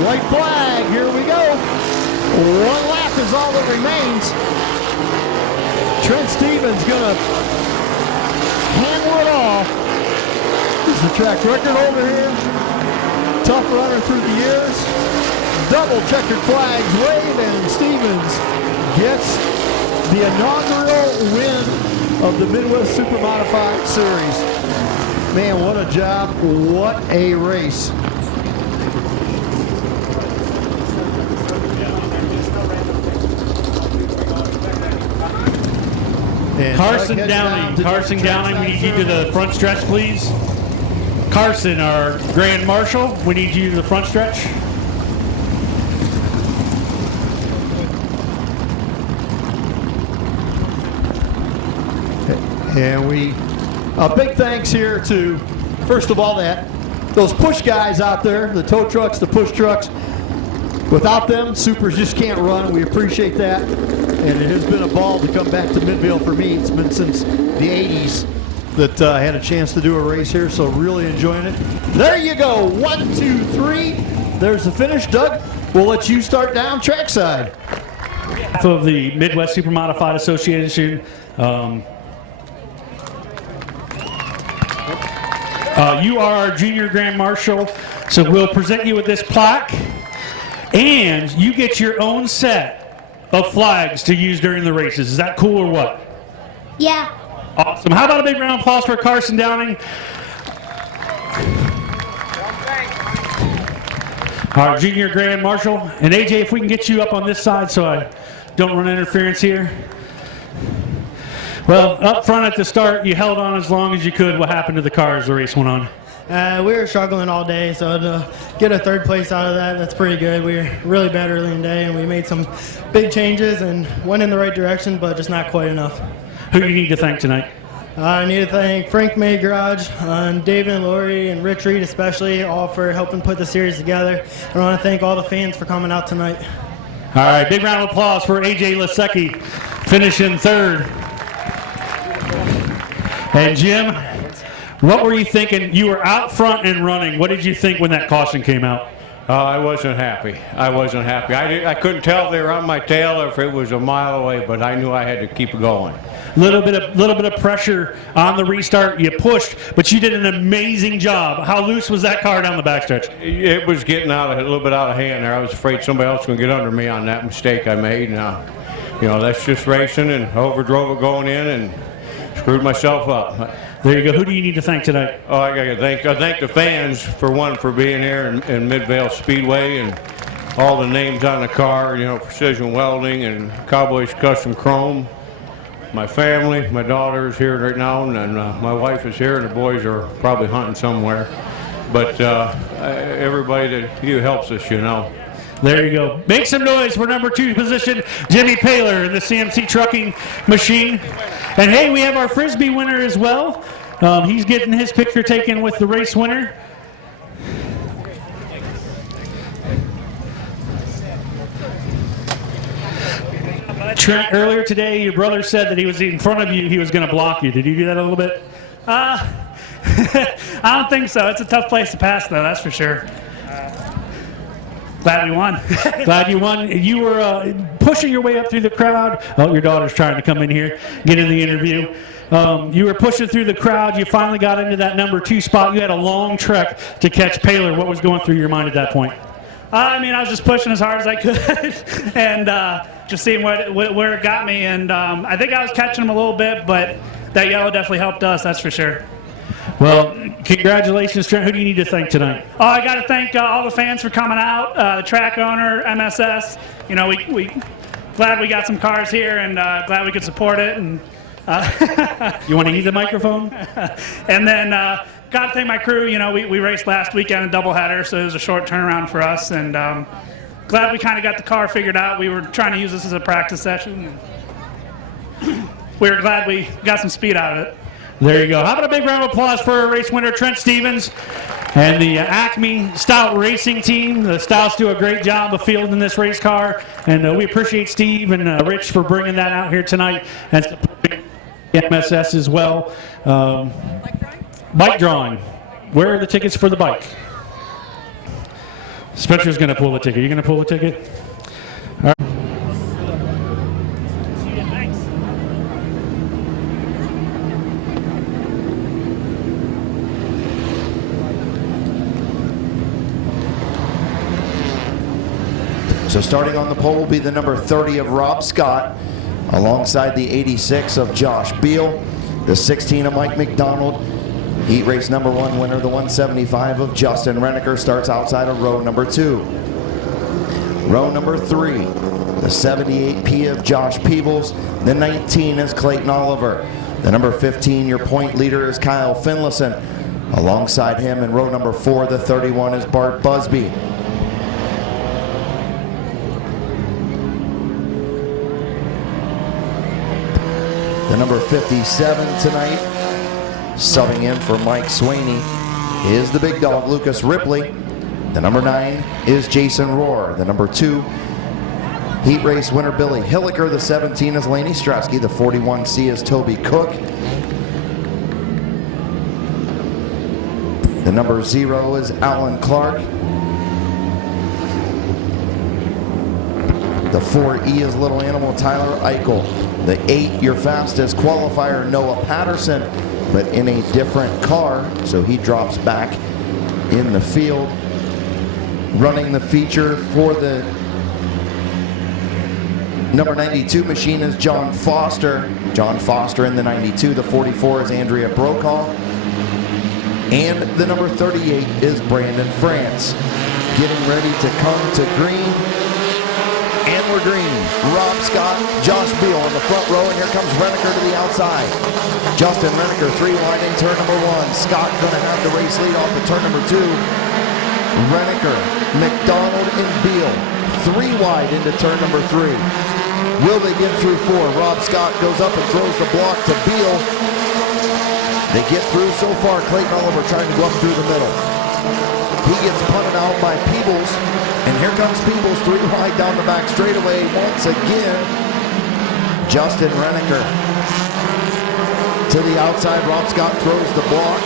White flag, here we go. 1 lap is all that remains. Trent Stevens gonna handle it all. This is the track record holder here. Tough runner through the years. Double checkered flags wave, and Stevens gets the inaugural win of the Midwest Super Modified Series. Man, what a job, what a race. And Carson Downing, we need you to the front stretch, please. Carson, our Grand Marshal, we need you to the front stretch. And a big thanks here to, first of all, those push guys out there, the tow trucks, the push trucks. Without them, Supers just can't run. We appreciate that. And it has been a ball to come back to Midvale for me. It's been since the 80s that I had a chance to do a race here, so really enjoying it. There you go, 1, 2, 3. There's the finish. Doug, we'll let you start down trackside. Of the Midwest Super Modified Association, you are our junior Grand Marshal, so we'll present you with this plaque, and you get your own set of flags to use during the races. Is that cool or what? Yeah. Awesome. How about a big round of applause for Carson Downing? Our junior Grand Marshal. And AJ, if we can get you up on this side so I don't run interference here. Well, up front at the start, you held on as long as you could. What happened to the car as the race went on? We were struggling all day, so to get a third place out of that, that's pretty good. We were really bad early in the day, and we made some big changes and went in the right direction, but just not quite enough. Who do you need to thank tonight? I need to thank Frank May Garage, David and Lori, and Rich Reed especially, all for helping put the series together. I want to thank all the fans for coming out tonight. All right, big round of applause for AJ Lasecki, finishing third. And Jim, what were you thinking? You were out front and running. What did you think when that caution came out? I wasn't happy. I couldn't tell if they were on my tail or if it was a mile away, but I knew I had to keep going. Little bit of pressure on the restart. You pushed, but you did an amazing job. How loose was that car down the backstretch? It was getting a little bit out of hand there. I was afraid somebody else was going to get under me on that mistake I made. Now, that's just racing, and overdrove it going in and screwed myself up. There you go. Who do you need to thank tonight? Oh, I thank the fans for being here in Midvale Speedway, and all the names on the car. Precision Welding and Cowboys Custom Chrome. My family, my daughter is here right now, and my wife is here, and the boys are probably hunting somewhere. But everybody that helps us, There you go. Make some noise for number 2 position, Jimmy Paylor in the CMC trucking machine. And hey, we have our Frisbee winner as well. He's getting his picture taken with the race winner. Trent, earlier today, your brother said that he was in front of you, he was going to block you. Did you do that a little bit? I don't think so. It's a tough place to pass, though, that's for sure. Glad we won. Glad you won. You were pushing your way up through the crowd. Oh, your daughter's trying to come in here, get in the interview. You were pushing through the crowd. You finally got into that number 2 spot. You had a long trek to catch Paler. What was going through your mind at that point? I mean, I was just pushing as hard as I could and just seeing where it got me. And I think I was catching him a little bit, but that yellow definitely helped us, that's for sure. Well, congratulations, Trent. Who do you need to thank tonight? Oh, I got to thank all the fans for coming out, the track owner, MSS. You know, we glad we got some cars here and glad we could support it. And you want to use the microphone? And then got to thank my crew. You know, we raced last weekend a doubleheader, so it was a short turnaround for us. And glad we kind of got the car figured out. We were trying to use this as a practice session. We were glad we got some speed out of it. There you go. How about a big round of applause for our race winner, Trent Stevens, and the Acme Stout Racing team. The Stouts do a great job of fielding this race car, and we appreciate Steve and Rich for bringing that out here tonight, and supporting MSS as well. Bike drawing. Where are the tickets for the bike? Spencer's going to pull the ticket. You going to pull the ticket? All right. So starting on the pole will be the number 30 of Rob Scott, alongside the 86 of Josh Beal, the 16 of Mike McDonald. Heat race number 1 winner, the 175 of Justin Renneker, starts outside of row number 2. Row number 3, the 78P of Josh Peebles, the 19 is Clayton Oliver. The number 15, your point leader, is Kyle Finlayson. Alongside him in row number 4, the 31 is Bart Busby. The number 57 tonight, subbing in for Mike Swaney, is the big dog Lucas Ripley. The number 9 is Jason Rohr. The number 2, heat race winner Billy Hilliker. The 17 is Laney Stresky. The 41C is Toby Cook. The number 0 is Alan Clark. The 4E is Little Animal Tyler Eichel. The 8, your fastest qualifier, Noah Patterson, but in a different car, so he drops back in the field. Running the feature for the number 92 machine is John Foster. John Foster in the 92. The 44 is Andrea Brokaw. And the number 38 is Brandon France. Getting ready to come to green. And we're green. Rob Scott, Josh Beal in the front row, and here comes Renneker to the outside. Justin Renneker, 3 wide in turn number 1. Scott going to have the race lead off of turn number 2. Renneker, McDonald, and Beal, 3 wide into turn number 3. Will they get through 4? Rob Scott goes up and throws the block to Beal. They get through so far. Clayton Oliver trying to go up through the middle. He gets punted out by Peebles. And here comes Peebles, 3 wide down the back straightaway once again. Justin Renneker to the outside. Rob Scott throws the block.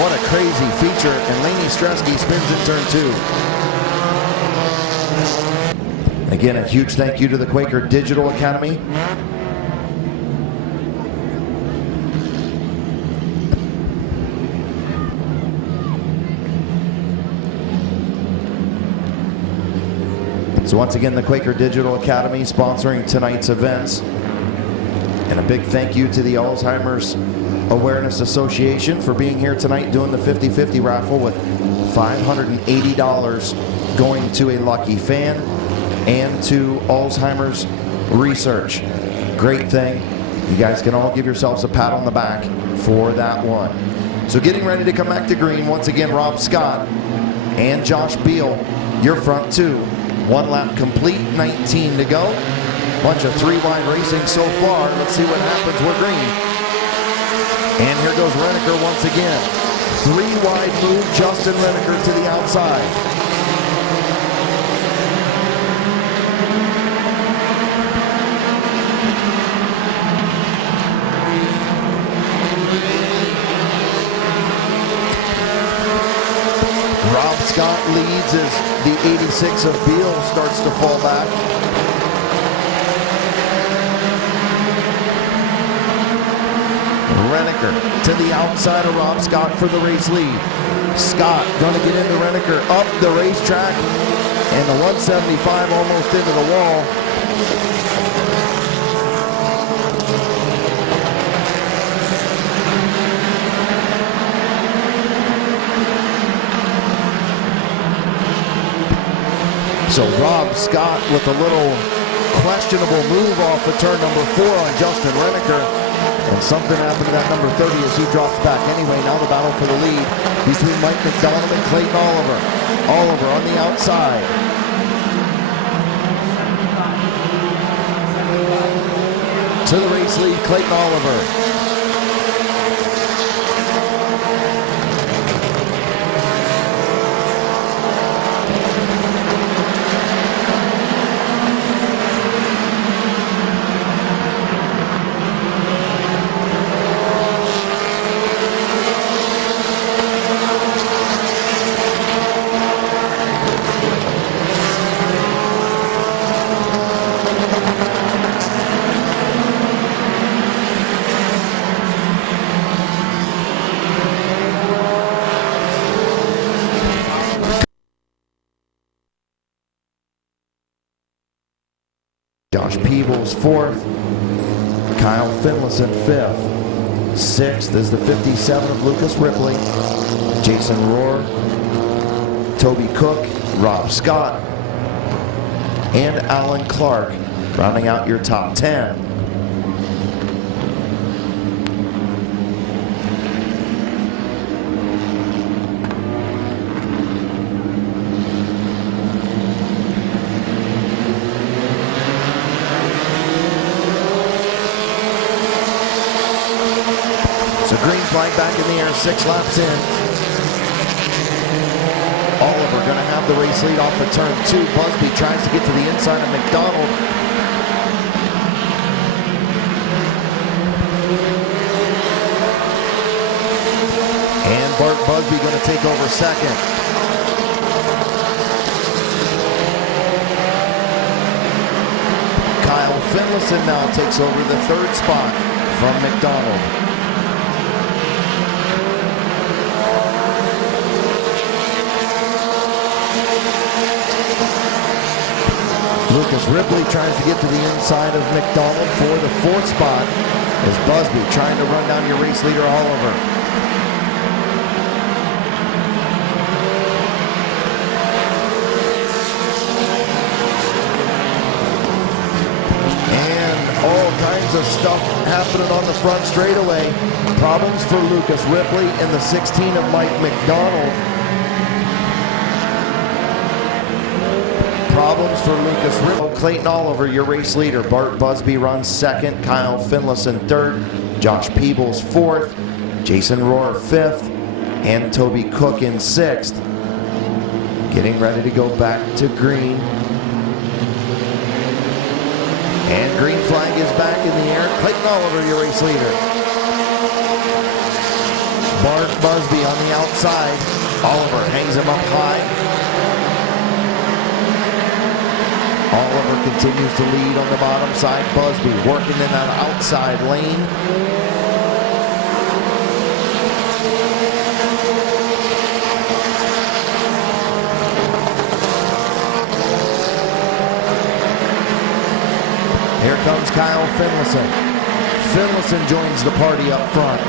What a crazy feature. And Laney Stresky spins in turn 2. Again, a huge thank you to the Quaker Digital Academy. So once again, the Quaker Digital Academy sponsoring tonight's events. And a big thank you to the Alzheimer's Awareness Association for being here tonight doing the 50-50 raffle with $580 going to a lucky fan and to Alzheimer's Research. Great thing. You guys can all give yourselves a pat on the back for that one. So getting ready to come back to green, once again, Rob Scott and Josh Beal, your front 2. 1 lap complete, 19 to go. Bunch of 3 wide racing so far. Let's see what happens. We're green. And here goes Renneker once again. 3 wide move, Justin Renneker to the outside. Scott leads as the 86 of Beal starts to fall back. Renneker to the outside of Rob Scott for the race lead. Scott going to get into Renneker up the racetrack, and the 175 almost into the wall. So Rob Scott with a little questionable move off of turn number 4 on Justin Renneker. And something happened to that number 30 as he drops back anyway. Now the battle for the lead between Mike McDonald and Clayton Oliver. Oliver on the outside. To the race lead, Clayton Oliver. Josh Peebles 4th, Kyle Finlayson 5th, 6th is the 57 of Lucas Ripley, Jason Rohr, Toby Cook, Rob Scott, and Alan Clark rounding out your top 10. So green flag back in the air, 6 laps in. Oliver going to have the race lead off of turn 2. Busby tries to get to the inside of McDonald. And Bart Busby going to take over second. Kyle Finlayson now takes over the 3rd spot from McDonald. Lucas Ripley tries to get to the inside of McDonald for the 4th spot as Busby trying to run down your race leader Oliver. And all kinds of stuff happening on the front straightaway. Problems for Lucas Ripley and the 16 of Mike McDonald. Problems for Lucas Ripley. Clayton Oliver, your race leader. Bart Busby runs 2nd. Kyle Finlayson 3rd. Josh Peebles 4th. Jason Rohr 5th. And Toby Cook in 6th. Getting ready to go back to green. And green flag is back in the air. Clayton Oliver, your race leader. Bart Busby on the outside. Oliver hangs him up high. Oliver continues to lead on the bottom side. Busby working in that outside lane. Here comes Kyle Finlayson. Finlayson joins the party up front.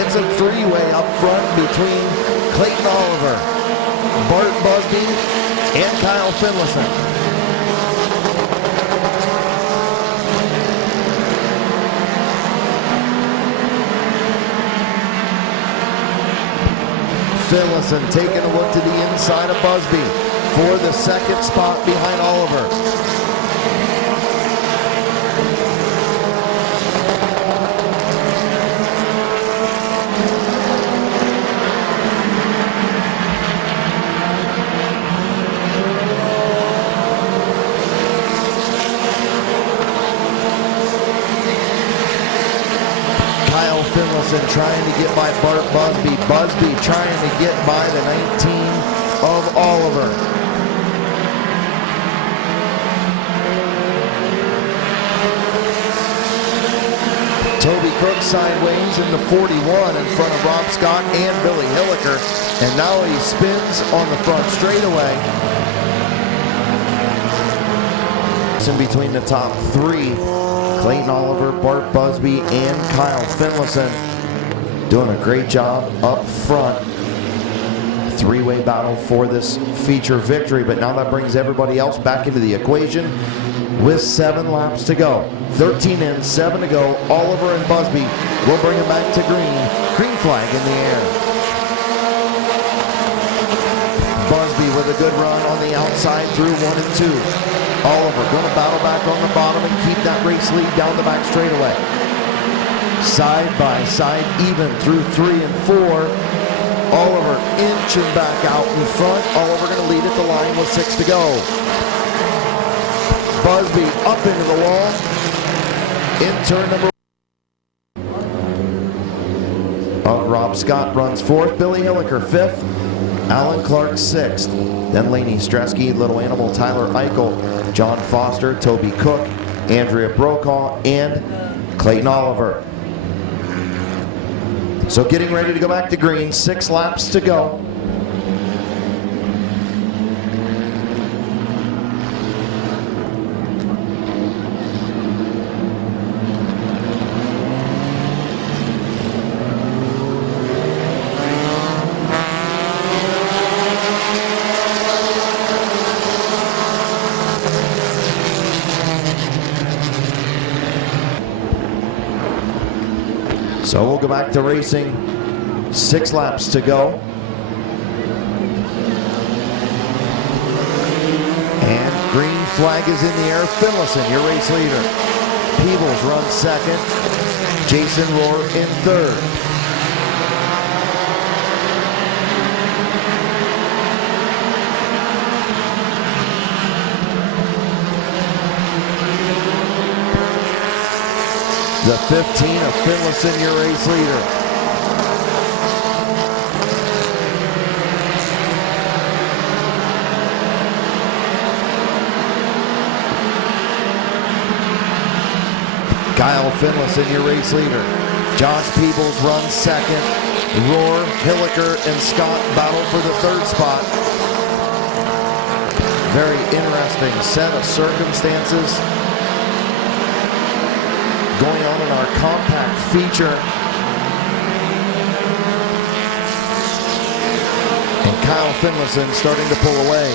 It's a 3-way up front between Clayton Oliver, Bart Busby, and Kyle Finlayson. Finlayson taking a look to the inside of Busby for the 2nd spot behind Oliver. Kyle Finlayson trying to get by Bart Busby. Busby trying to get by the 19 of Oliver. Toby Cook sideways in the 41 in front of Rob Scott and Billy Hilliker. And now he spins on the front straightaway. It's in between the top three. Clayton Oliver, Bart Busby, and Kyle Finlayson doing a great job up front. Three-way battle for this feature victory, but now that brings everybody else back into the equation with 7 laps to go. 13 in, 7 to go. Oliver and Busby will bring him back to green. Green flag in the air. Busby with a good run on the outside through 1 and 2. Oliver going to battle back on the bottom and keep that race lead down the back straightaway. Side by side, even through 3 and 4. Oliver inching back out in front. Oliver going to lead at the line with 6 to go. Busby up into the wall in turn number 1. Rob Scott runs 4th, Billy Hilliker 5th, Alan Clark 6th, then Laney Stresky, Little Animal, Tyler Eichel, John Foster, Toby Cook, Andrea Brokaw, and Clayton Oliver. So getting ready to go back to green, 6 laps to go. So we'll go back to racing. 6 laps to go. And green flag is in the air. Finlayson, your race leader. Peebles runs 2nd. Jason Rohr in 3rd. The 15 of Finlayson, your race leader. Kyle Finlayson, your race leader. Josh Peebles runs 2nd. Rohr, Hilliker, and Scott battle for the 3rd spot. Very interesting set of circumstances going on in our compact feature. And Kyle Finlayson starting to pull away.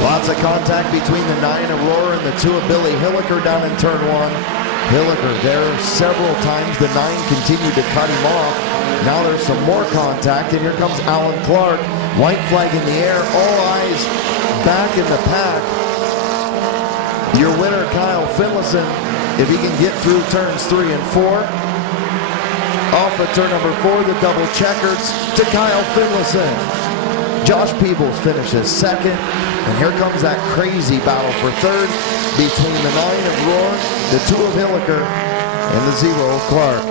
Lots of contact between the 9 of Rohr and the 2 of Billy Hilliker down in turn 1. Hilliker there several times. The 9 continued to cut him off. Now there's some more contact, and here comes Alan Clark. White flag in the air. All eyes back in the pack. Your winner, Kyle Finlayson, if he can get through turns 3 and 4. Off of turn number 4, the double checkers to Kyle Finlayson. Josh Peebles finishes 2nd, and here comes that crazy battle for 3rd between the 9 of Rohr, the 2 of Hilliker, and the 0 of Clark.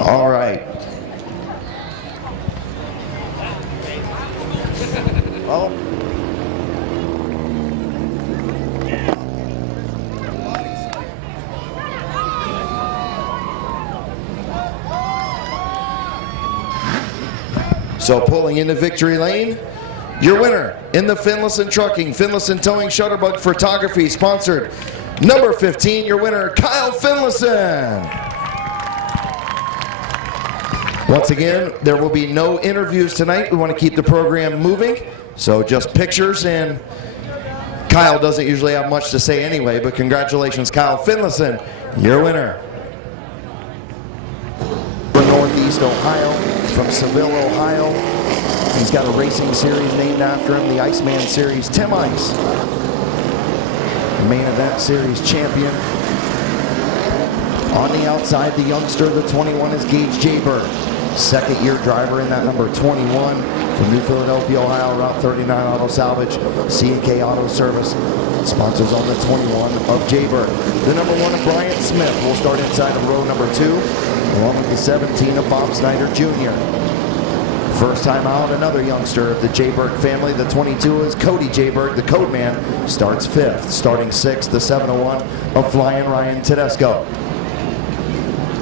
All right. Oh. So pulling into victory lane, your winner in the Finlayson Trucking, Finlayson Towing, Shutterbug Photography, sponsored number 15, your winner, Kyle Finlayson. Once again, there will be no interviews tonight. We want to keep the program moving, so just pictures, and Kyle doesn't usually have much to say anyway, but congratulations, Kyle Finlayson, your winner. From Northeast Ohio, from Seville, Ohio. He's got a racing series named after him, the Iceman Series, Tim Ice. Main event series champion. On the outside, the youngster, the 21, is Gage Jaybird. Second-year driver in that number 21 from New Philadelphia, Ohio, Route 39 Auto Salvage, C&K Auto Service. Sponsors on the 21 of Jaybird. The number 1 of Bryant Smith will start inside of row number 2, along with the 17 of Bob Snyder Jr. First time out, another youngster of the Jayberg family. The 22 is Cody Jayberg, the code man, starts 5th. Starting 6th, the 701 of Flying Ryan Tedesco.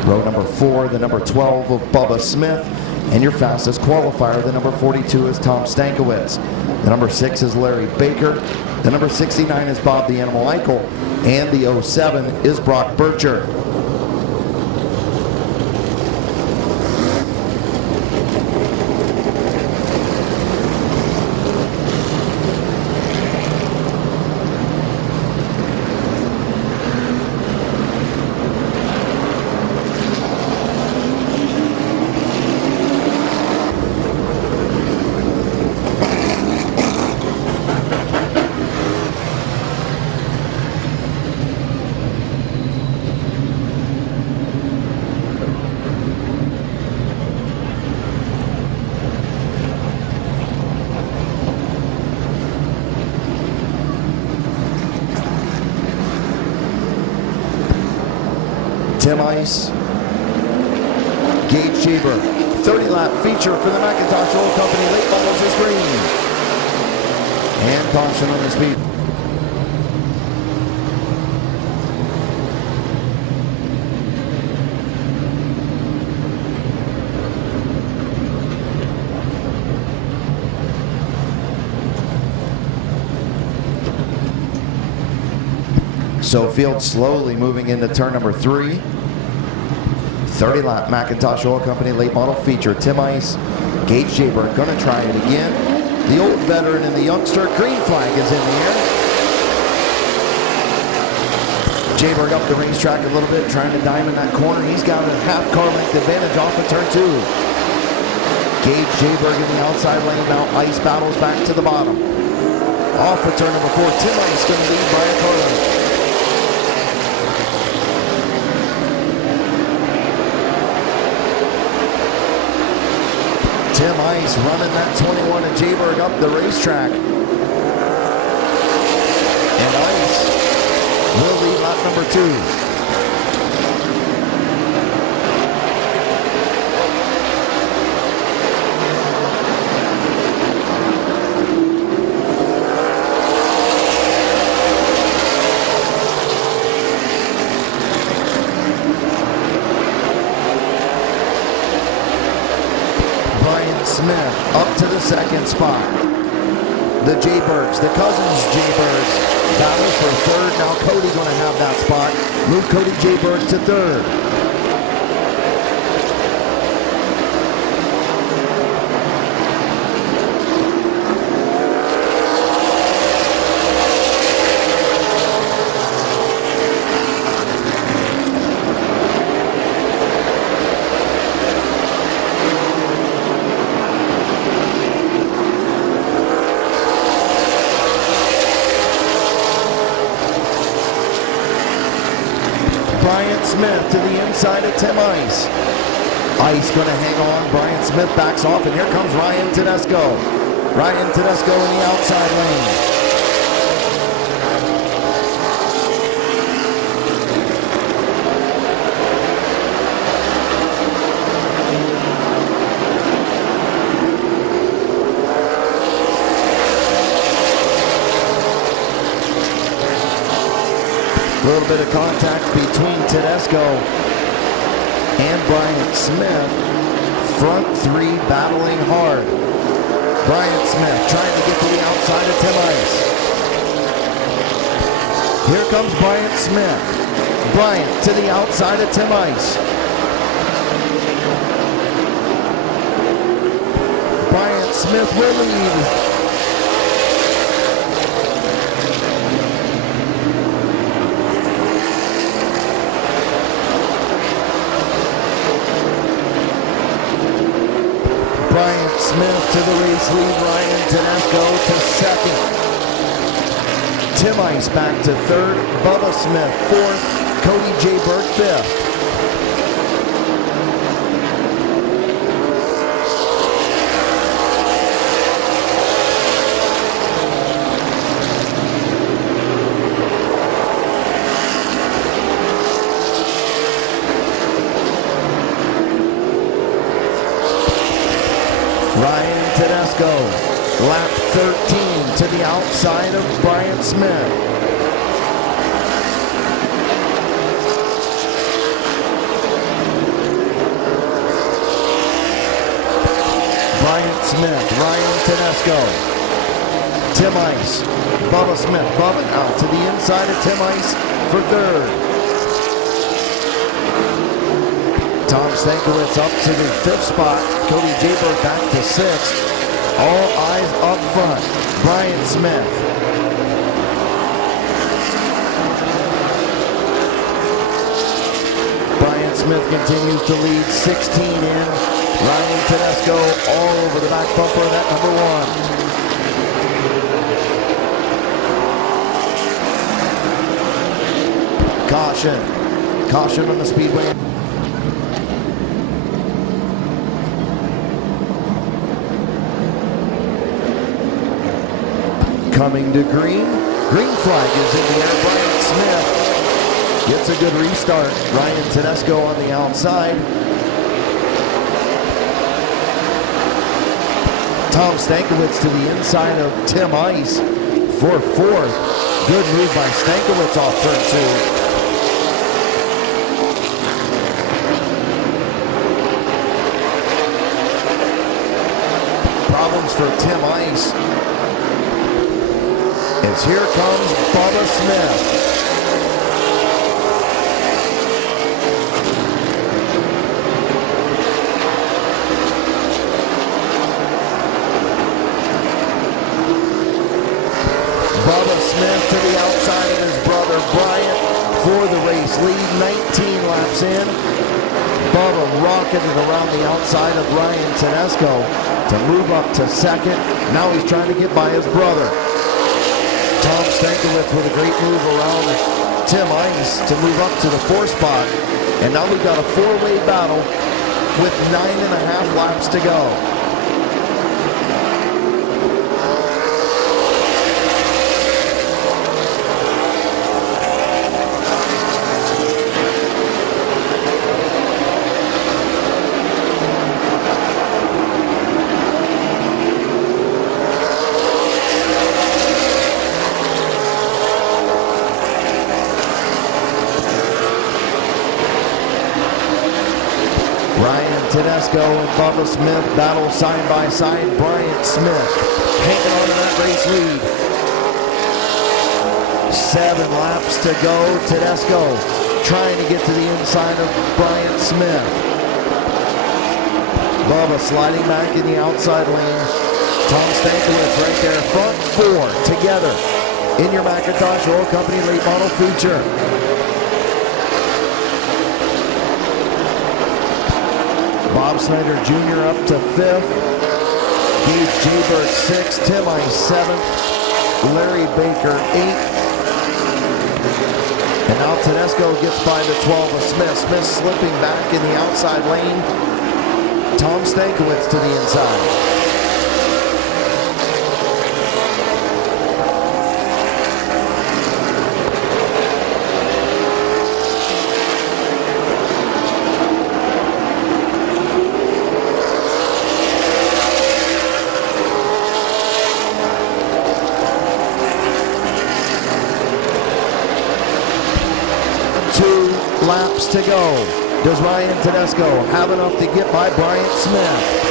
Row number 4, the number 12 of Bubba Smith. And your fastest qualifier, the number 42 is Tom Stankiewicz. The number 6 is Larry Baker. The number 69 is Bob the Animal Eichel. And the 07 is Brock Bircher. Tim Ice, Gage Jaybird, 30-lap feature for the McIntosh Oil Company. Late models is green. And caution on the speed. So field slowly moving into turn number 3. 30-lap McIntosh Oil Company late model feature. Tim Ice, Gage Jaybird going to try it again. The old veteran and the youngster. Green flag is in the air. Jaybird up the racetrack a little bit, trying to diamond that corner. He's got a half car length advantage off of turn 2. Gage Jaybird in the outside lane now. Ice battles back to the bottom. Off of turn number 4. Tim Ice going to lead by a car length. Tim Ice running that 21 of Jaybird up the racetrack. And Ice will lead lap number 2. Smith up to the 2nd spot. The Jaybirds, the cousins Jaybirds, battle for 3rd. Now Cody going to have that spot. Move Cody Jaybird to 3rd. Bryant Smith to the inside of Tim Ice. Ice going to hang on. Bryant Smith backs off, and here comes Ryan Tedesco. Ryan Tedesco in the outside lane. A little bit of contact between Tedesco and Bryant Smith. Front three battling hard. Brian Smith trying to get to the outside of Tim Ice. Here comes Brian Smith. Bryant to the outside of Tim Ice. Brian Smith will lead. Bryant Smith to the race lead. Ryan Tedesco to second. Tim Ice back to third. Bubba Smith fourth. Cody J. Burke fifth. Ryan Tedesco, lap 13 to the outside of Brian Smith. Brian Smith, Ryan Tedesco, Tim Ice, Bubba Smith, Bubba out to the inside of Tim Ice for third. Tom Stankiewicz up to the fifth spot. Cody Jaber back to sixth. All eyes up front. Brian Smith. Brian Smith continues to lead 16 in. Ryan Tedesco all over the back bumper of that number one. Caution. Caution on the speedway. Coming to green. Green flag is in the air. Brian Smith gets a good restart. Ryan Tedesco on the outside. Tom Stankiewicz to the inside of Tim Ice for fourth. Good move by Stankiewicz off turn two. Problems for Tim Ice. As here comes Bubba Smith. Bubba Smith to the outside of his brother Bryant for the race lead. 19 laps in. Bubba rocketed around the outside of Ryan Tedesco to move up to second. Now he's trying to get by his brother. Tom Stankiewicz with a great move around Tim Ice to move up to the fourth spot. And now we've got a four-way battle with 9.5 laps to go. Ryan Tedesco and Bubba Smith battle side by side. Brian Smith hanging on to that race lead. 7 laps to go. Tedesco trying to get to the inside of Brian Smith. Bubba sliding back in the outside lane. Tom Stankiewicz right there. Front four together in your Macintosh Oil Company late model feature. Bob Snyder Jr. up to 5th. Gage Jaybird 6th. Tim Ice 7th. Larry Baker 8th. And now Tedesco gets by the 12 of Smith. Smith slipping back in the outside lane. Tom Stankiewicz to the inside. Laps to go. Does Ryan Tedesco have enough to get by Bryant Smith?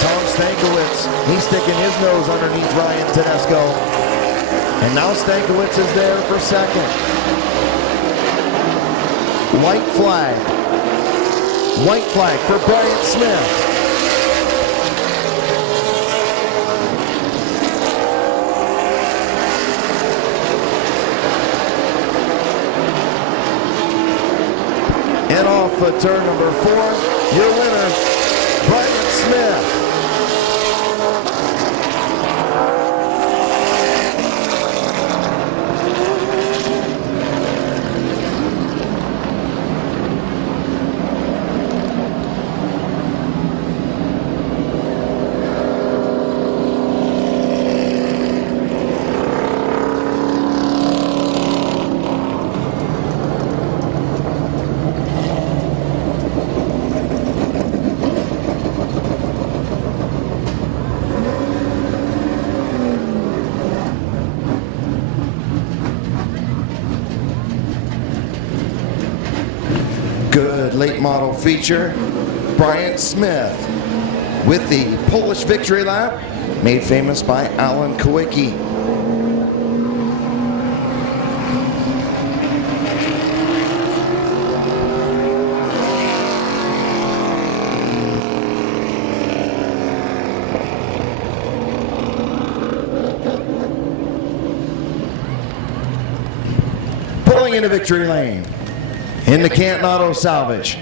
Tom Stankiewicz, he's sticking his nose underneath Ryan Tedesco. And now Stankiewicz is there for second. White flag. White flag for Bryant Smith. And off of turn number 4, your winner, Bryant Smith. Good late model feature. Bryant Smith with the Polish victory lap, made famous by Alan Kowicki. Pulling into victory lane. In the Canton Auto Salvage,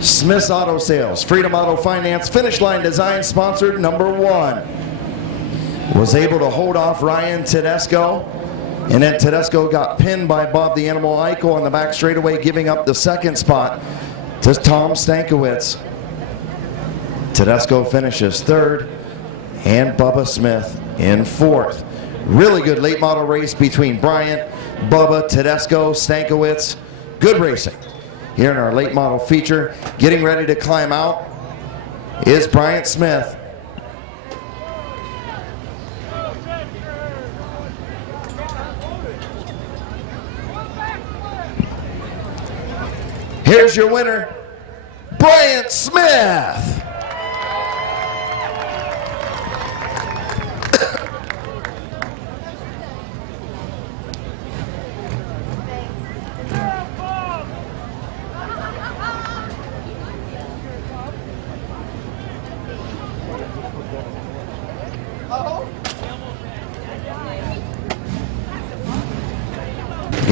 Smith's Auto Sales, Freedom Auto Finance, Finish Line Design sponsored number 1. Was able to hold off Ryan Tedesco, and then Tedesco got pinned by Bob the Animal Eichel on the back straightaway, giving up the second spot to Tom Stankiewicz. Tedesco finishes 3rd, and Bubba Smith in 4th. Really good late model race between Bryant, Bubba, Tedesco, Stankiewicz. Good racing here in our late model feature. Getting ready to climb out is Bryant Smith. Here's your winner, Bryant Smith.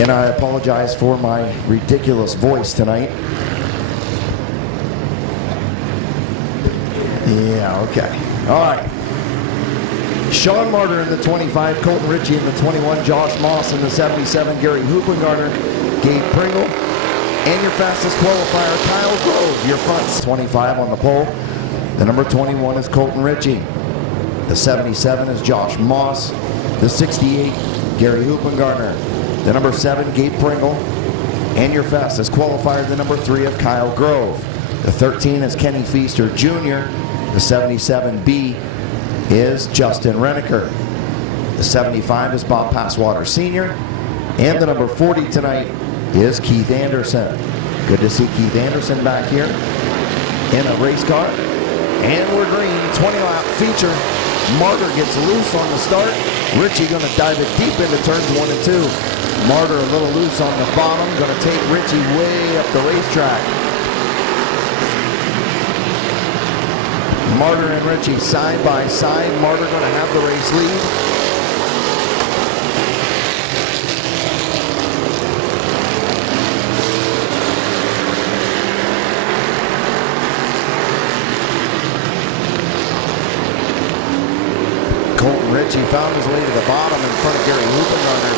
Again, I apologize for my ridiculous voice tonight. Yeah, okay. All right. Sean Martyr in the 25, Colton Ritchie in the 21, Josh Moss in the 77, Gary Hoopengarner, Gabe Pringle, and your fastest qualifier, Kyle Grove. Your front's 25 on the pole. The number 21 is Colton Ritchie. The 77 is Josh Moss. The 68, Gary Hoopengarner. The number 7, Gabe Pringle. And your fastest qualifier, the number 3 of Kyle Grove. The 13 is Kenny Feaster Jr. The 77B is Justin Renneker. The 75 is Bob Passwater Sr. And the number 40 tonight is Keith Anderson. Good to see Keith Anderson back here in a race car. And we're green, 20-lap feature. Martyr gets loose on the start. Ritchie going to dive it deep into turns 1 and 2. Martyr a little loose on the bottom, going to take Ritchie way up the racetrack. Martyr and Ritchie side by side. Martyr going to have the race lead. Colton Ritchie found his way to the bottom in front of Gary Hoopengarner.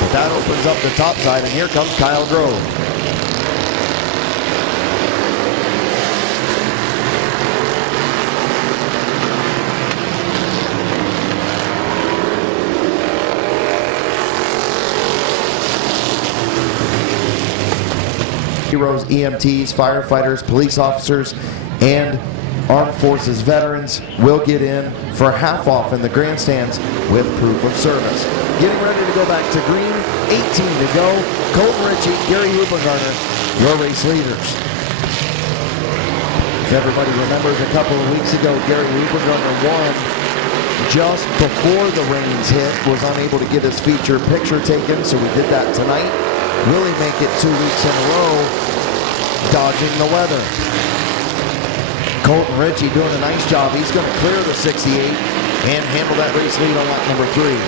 But that opens up the top side, and here comes Kyle Grove. Heroes, EMTs, firefighters, police officers, and Armed Forces veterans will get in for half off in the grandstands with proof of service. getting ready to go back to green. 18 to go. Colton Ritchie, Gary Huppengartner, your race leaders. If everybody remembers, a couple of weeks ago, Gary Huppengartner won just before the rains hit, was unable to get his feature picture taken, so we did that tonight. Will he make it 2 weeks in a row, dodging the weather? Colton Ritchie doing a nice job. He's going to clear the 68 and handle that race lead on lap number 3.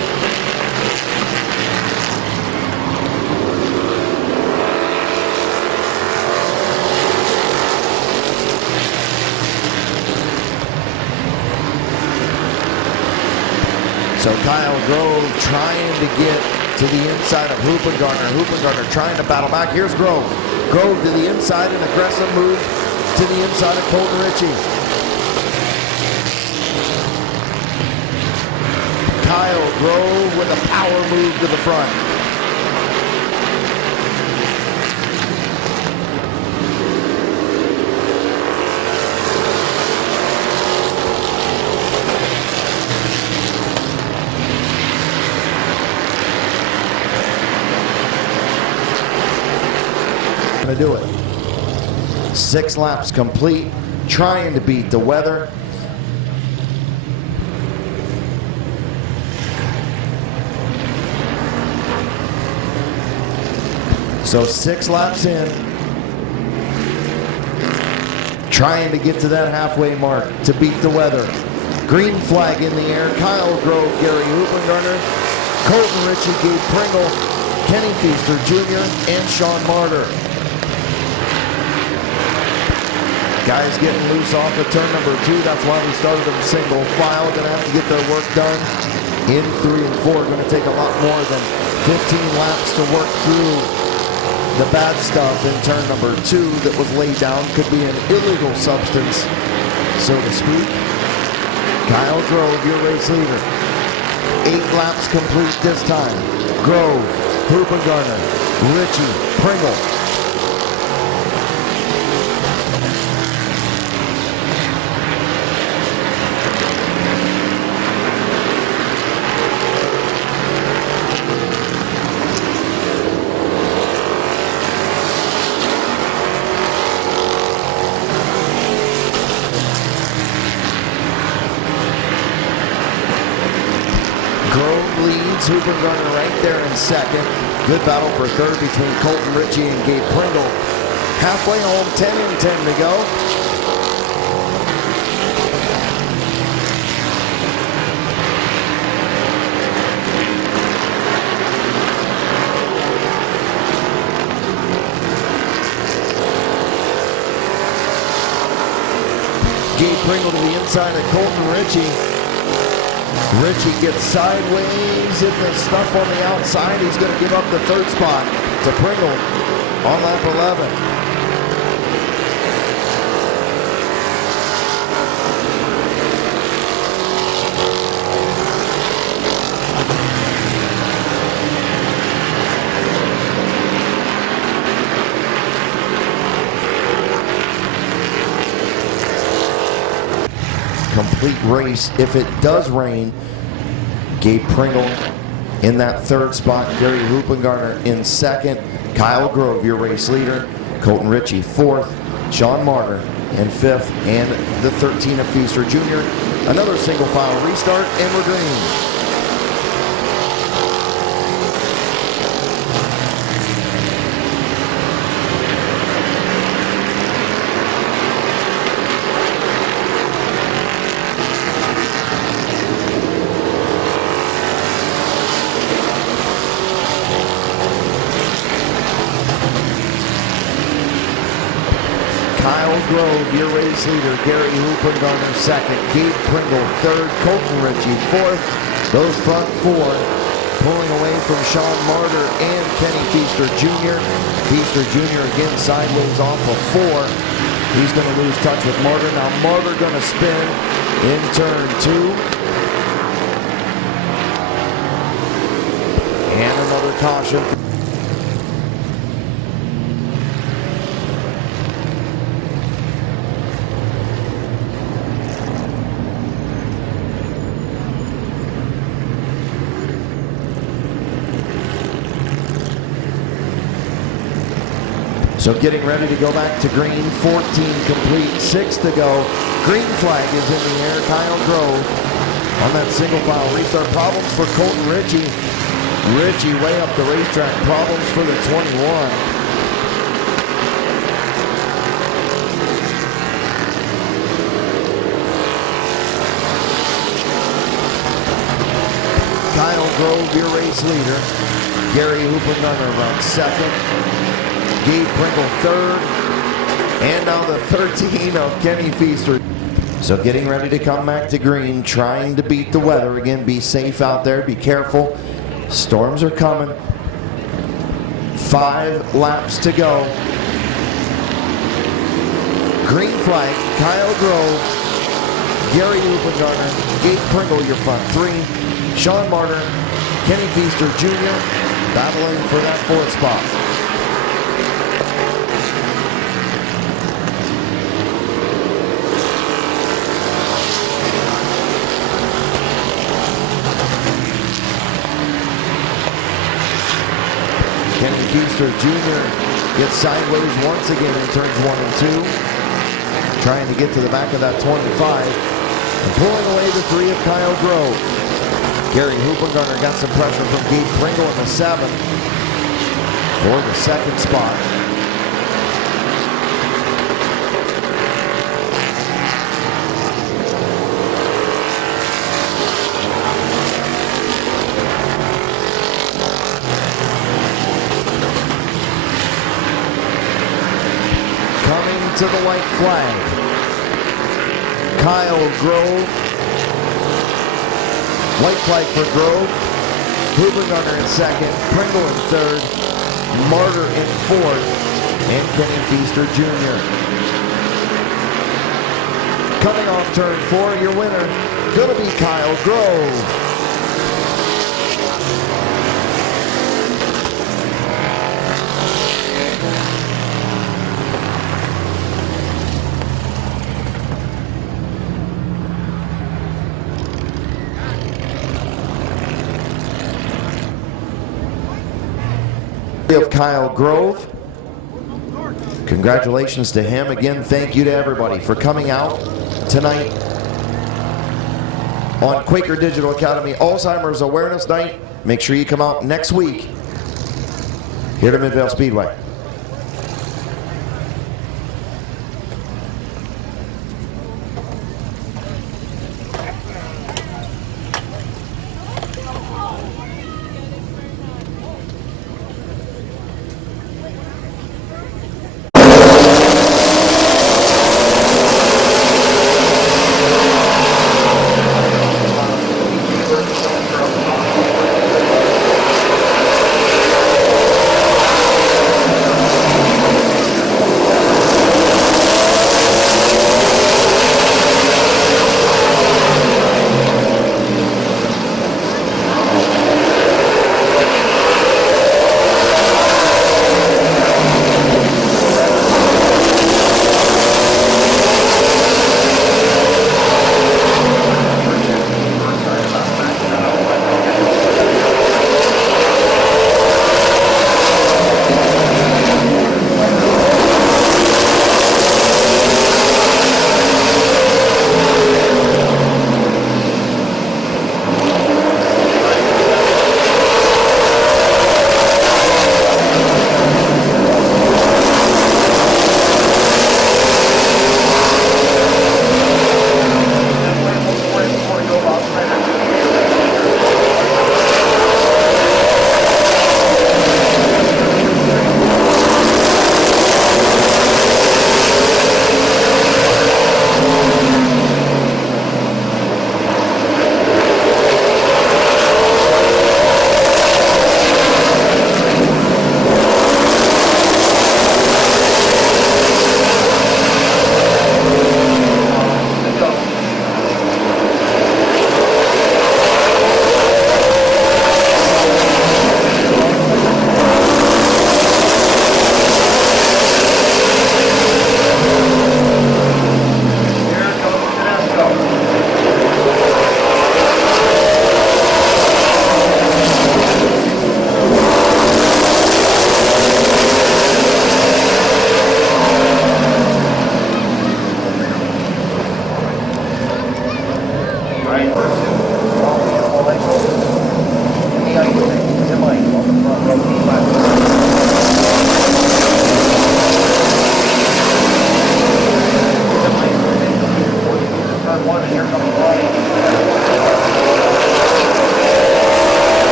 So Kyle Grove trying to get to the inside of Huppengartner. Huppengartner trying to battle back. Here's Grove. Grove to the inside, an aggressive move to the inside of Colton Ritchie. Kyle Grove with a power move to the front. To do it. 6 laps complete, trying to beat the weather. So 6 laps in, trying to get to that halfway mark to beat the weather. Green flag in the air. Kyle Grove, Gary Huppengartner, Colton Ritchie, Gabe Pringle, Kenny Feaster Jr., and Sean Martyr. Guys getting loose off of turn number 2. That's why we started them single file. Going to have to get their work done in 3 and 4. Going to take a lot more than 15 laps to work through the bad stuff in turn number 2 that was laid down. Could be an illegal substance, so to speak. Kyle Grove, your race leader. 8 laps complete this time. Grove, Huppengartner, Ritchie, Pringle. Huppengartner right there in second. Good battle for third between Colton Ritchie and Gabe Pringle. Halfway home, 10 and 10 to go. Gabe Pringle to the inside of Colton Ritchie. Ritchie gets sideways, hitting the stuff on the outside. He's going to give up the 3rd spot to Pringle on lap 11. Complete race if it does rain. Gabe Pringle in that 3rd spot. Gary Huppengartner in 2nd. Kyle Grove, your race leader. Colton Ritchie 4th. Sean Martyr in 5th. And the 13 of Feaster Jr. Another single file restart, and we're green. Grove, your race leader. Gary Huppengartner 2nd. Gabe Pringle 3rd. Colton Ritchie 4th. Those front 4 pulling away from Sean Martyr and Kenny Feaster Jr. Feaster Jr. again sideways off of 4. He's going to lose touch with Martyr. Now Martyr going to spin in turn 2. And another caution. So getting ready to go back to green, 14 complete, 6 to go. Green flag is in the air. Kyle Grove on that single file restart. Problems for Colton Ritchie. Ritchie way up the racetrack. Problems for the 21. Kyle Grove, your race leader. Gary Hoopengunner runs second. Gabe Pringle third. And now the 13 of Kenny Feaster. So getting ready to come back to green, trying to beat the weather. Again, be safe out there, be careful. Storms are coming. 5 laps to go. Green flag, Kyle Grove, Gary Hoopengarner, Gabe Pringle, your front 3. Sean Martyr, Kenny Feaster Jr. battling for that 4th spot. Kenny Feaster Jr. gets sideways once again in turns 1 and 2. Trying to get to the back of that 25. And pulling away the 3 of Kyle Grove. Gary Hoopengarner got some pressure from Gabe Pringle in the 7 for the 2nd spot. To the white flag. Kyle Grove. White flag for Grove. Hoopengarner in 2nd. Pringle in 3rd. Martyr in 4th. And Kenny Feaster Jr. Coming off turn 4, your winner gonna be Kyle Grove. Of Kyle Grove. Congratulations to him. Again, thank you to everybody for coming out tonight on Quaker Digital Academy Alzheimer's Awareness Night. Make sure you come out next week here to Midvale Speedway.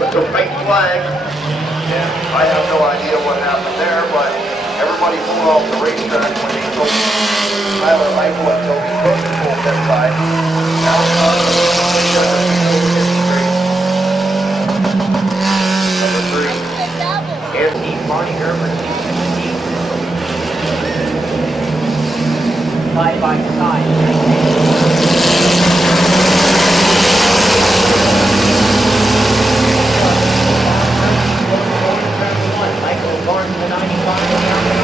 with the white flag. And I have no idea what happened there, but everybody pulled off the racetrack when they told Tyler Eichel and Toby Cook to pull that side. Now it's on number 3. Here's Steve Marty Gerber, side by side. Michael Barnes, the 95.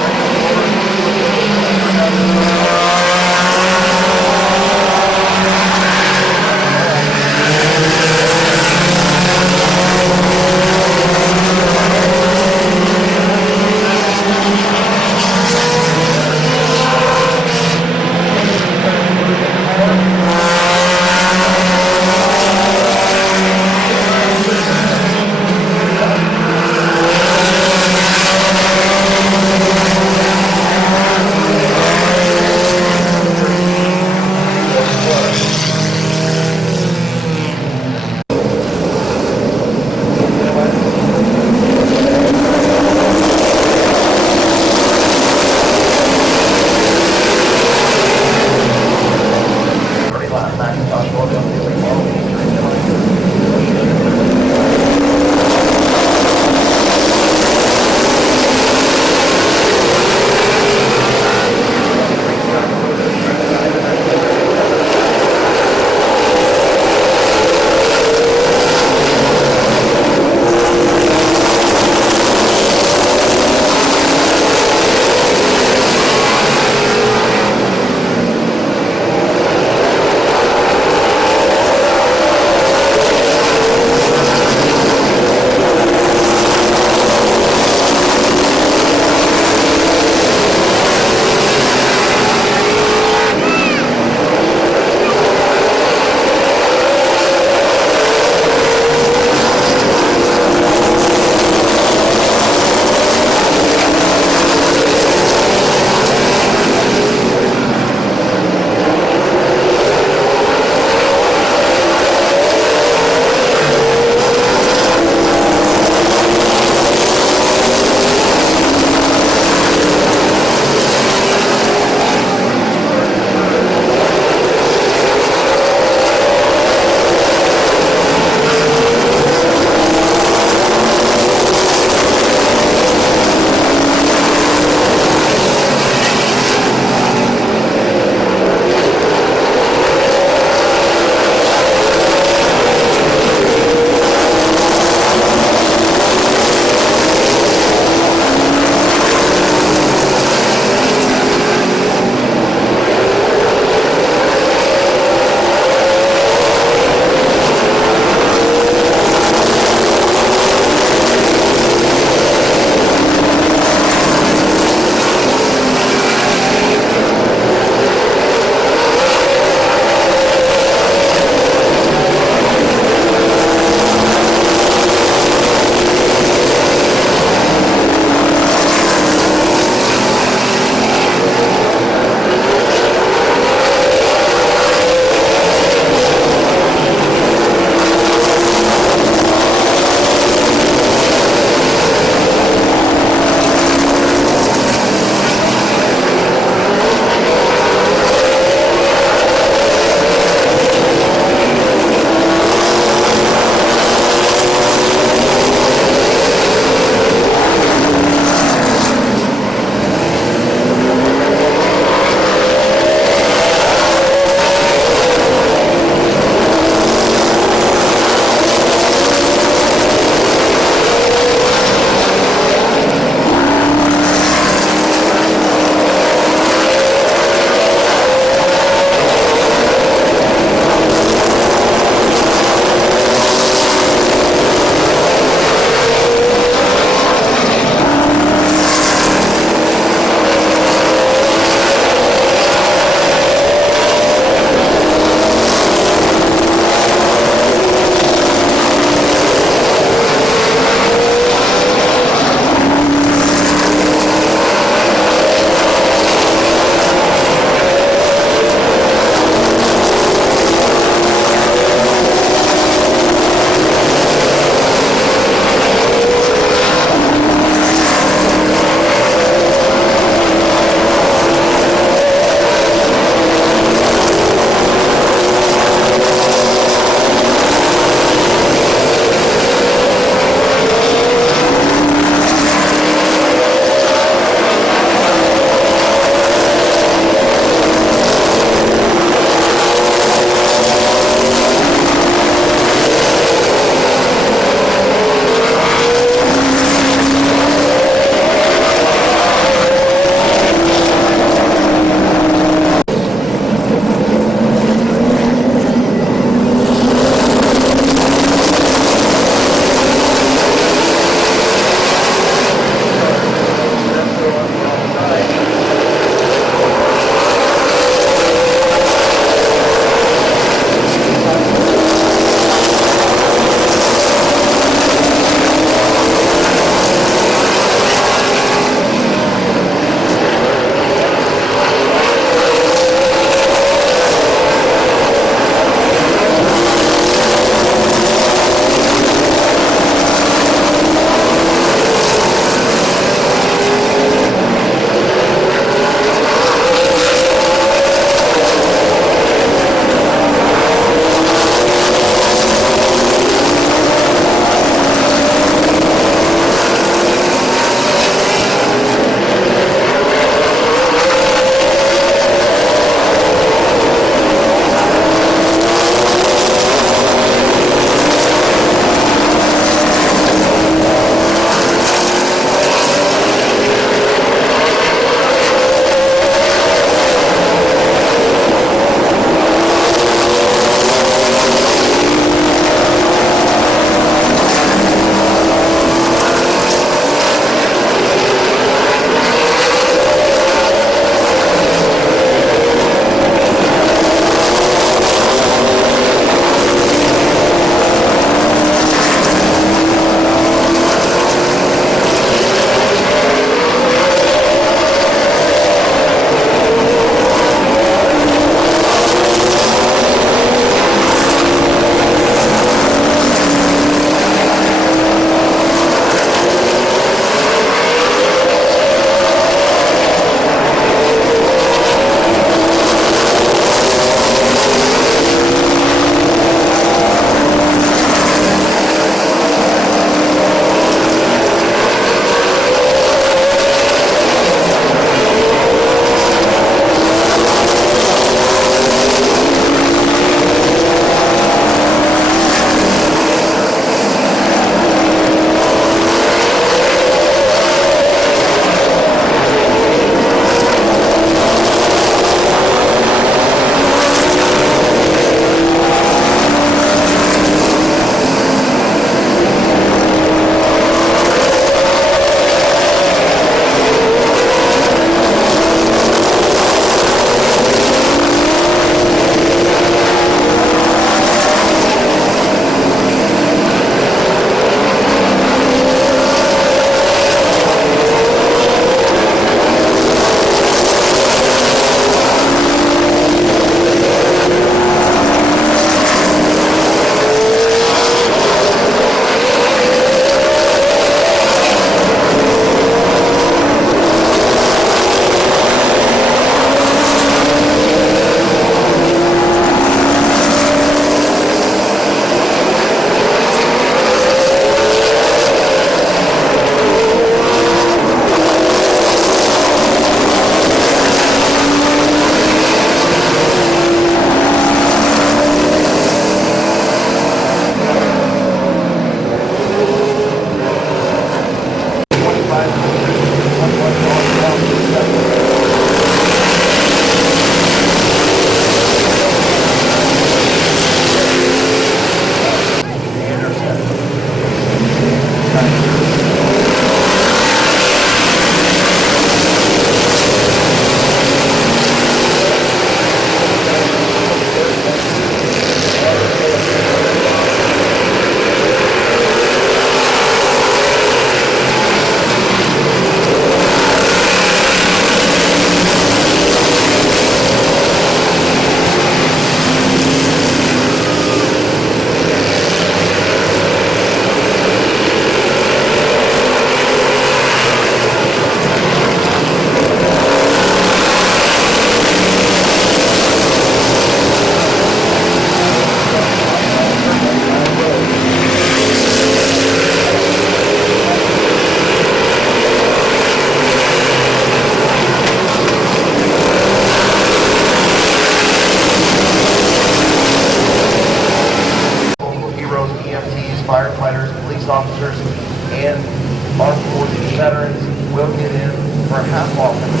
and armed forces veterans will get in for half off in the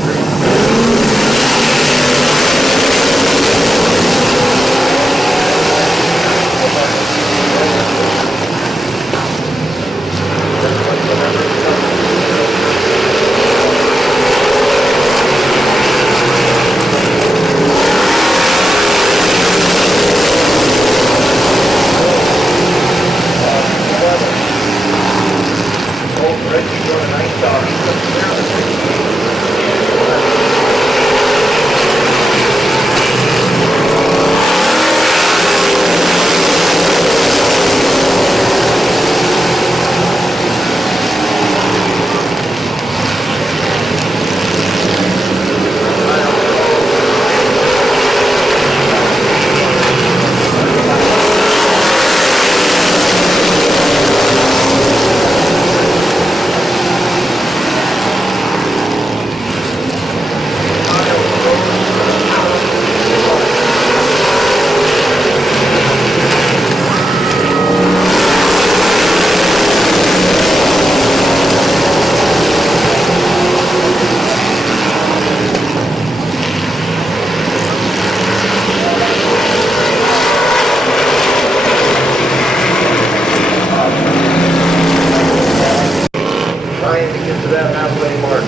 trying to get to that halfway mark.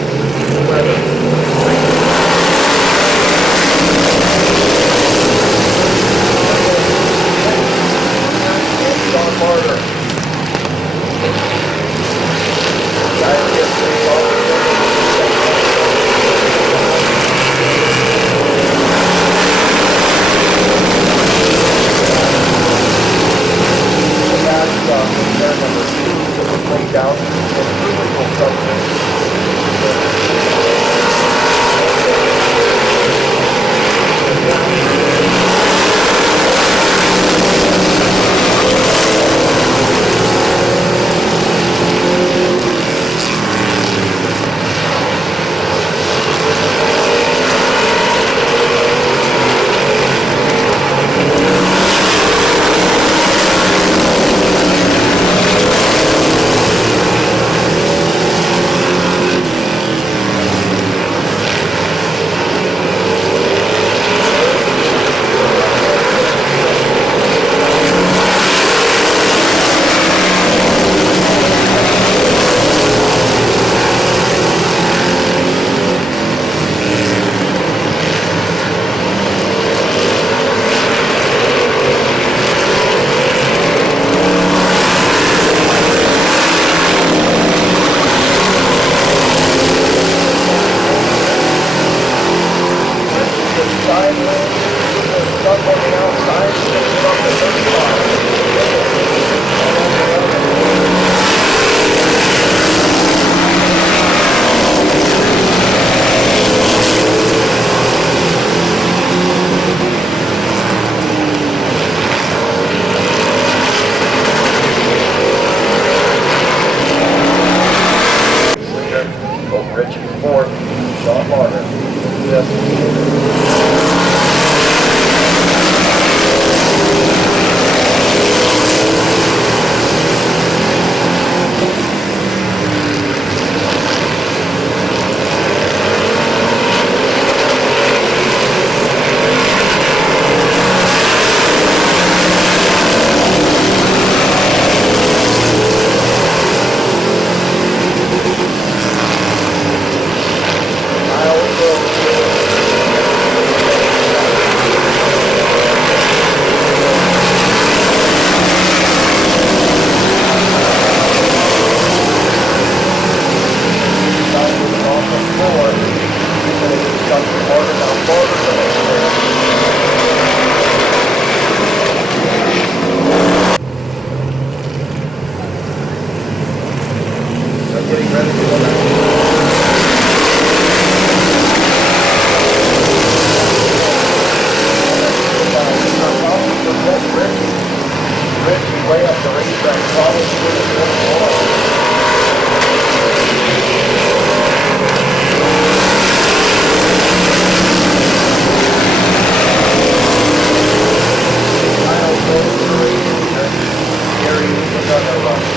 John Barter. Guys, get pretty down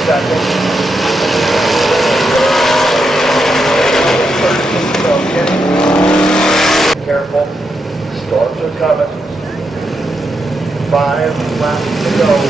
second. to go.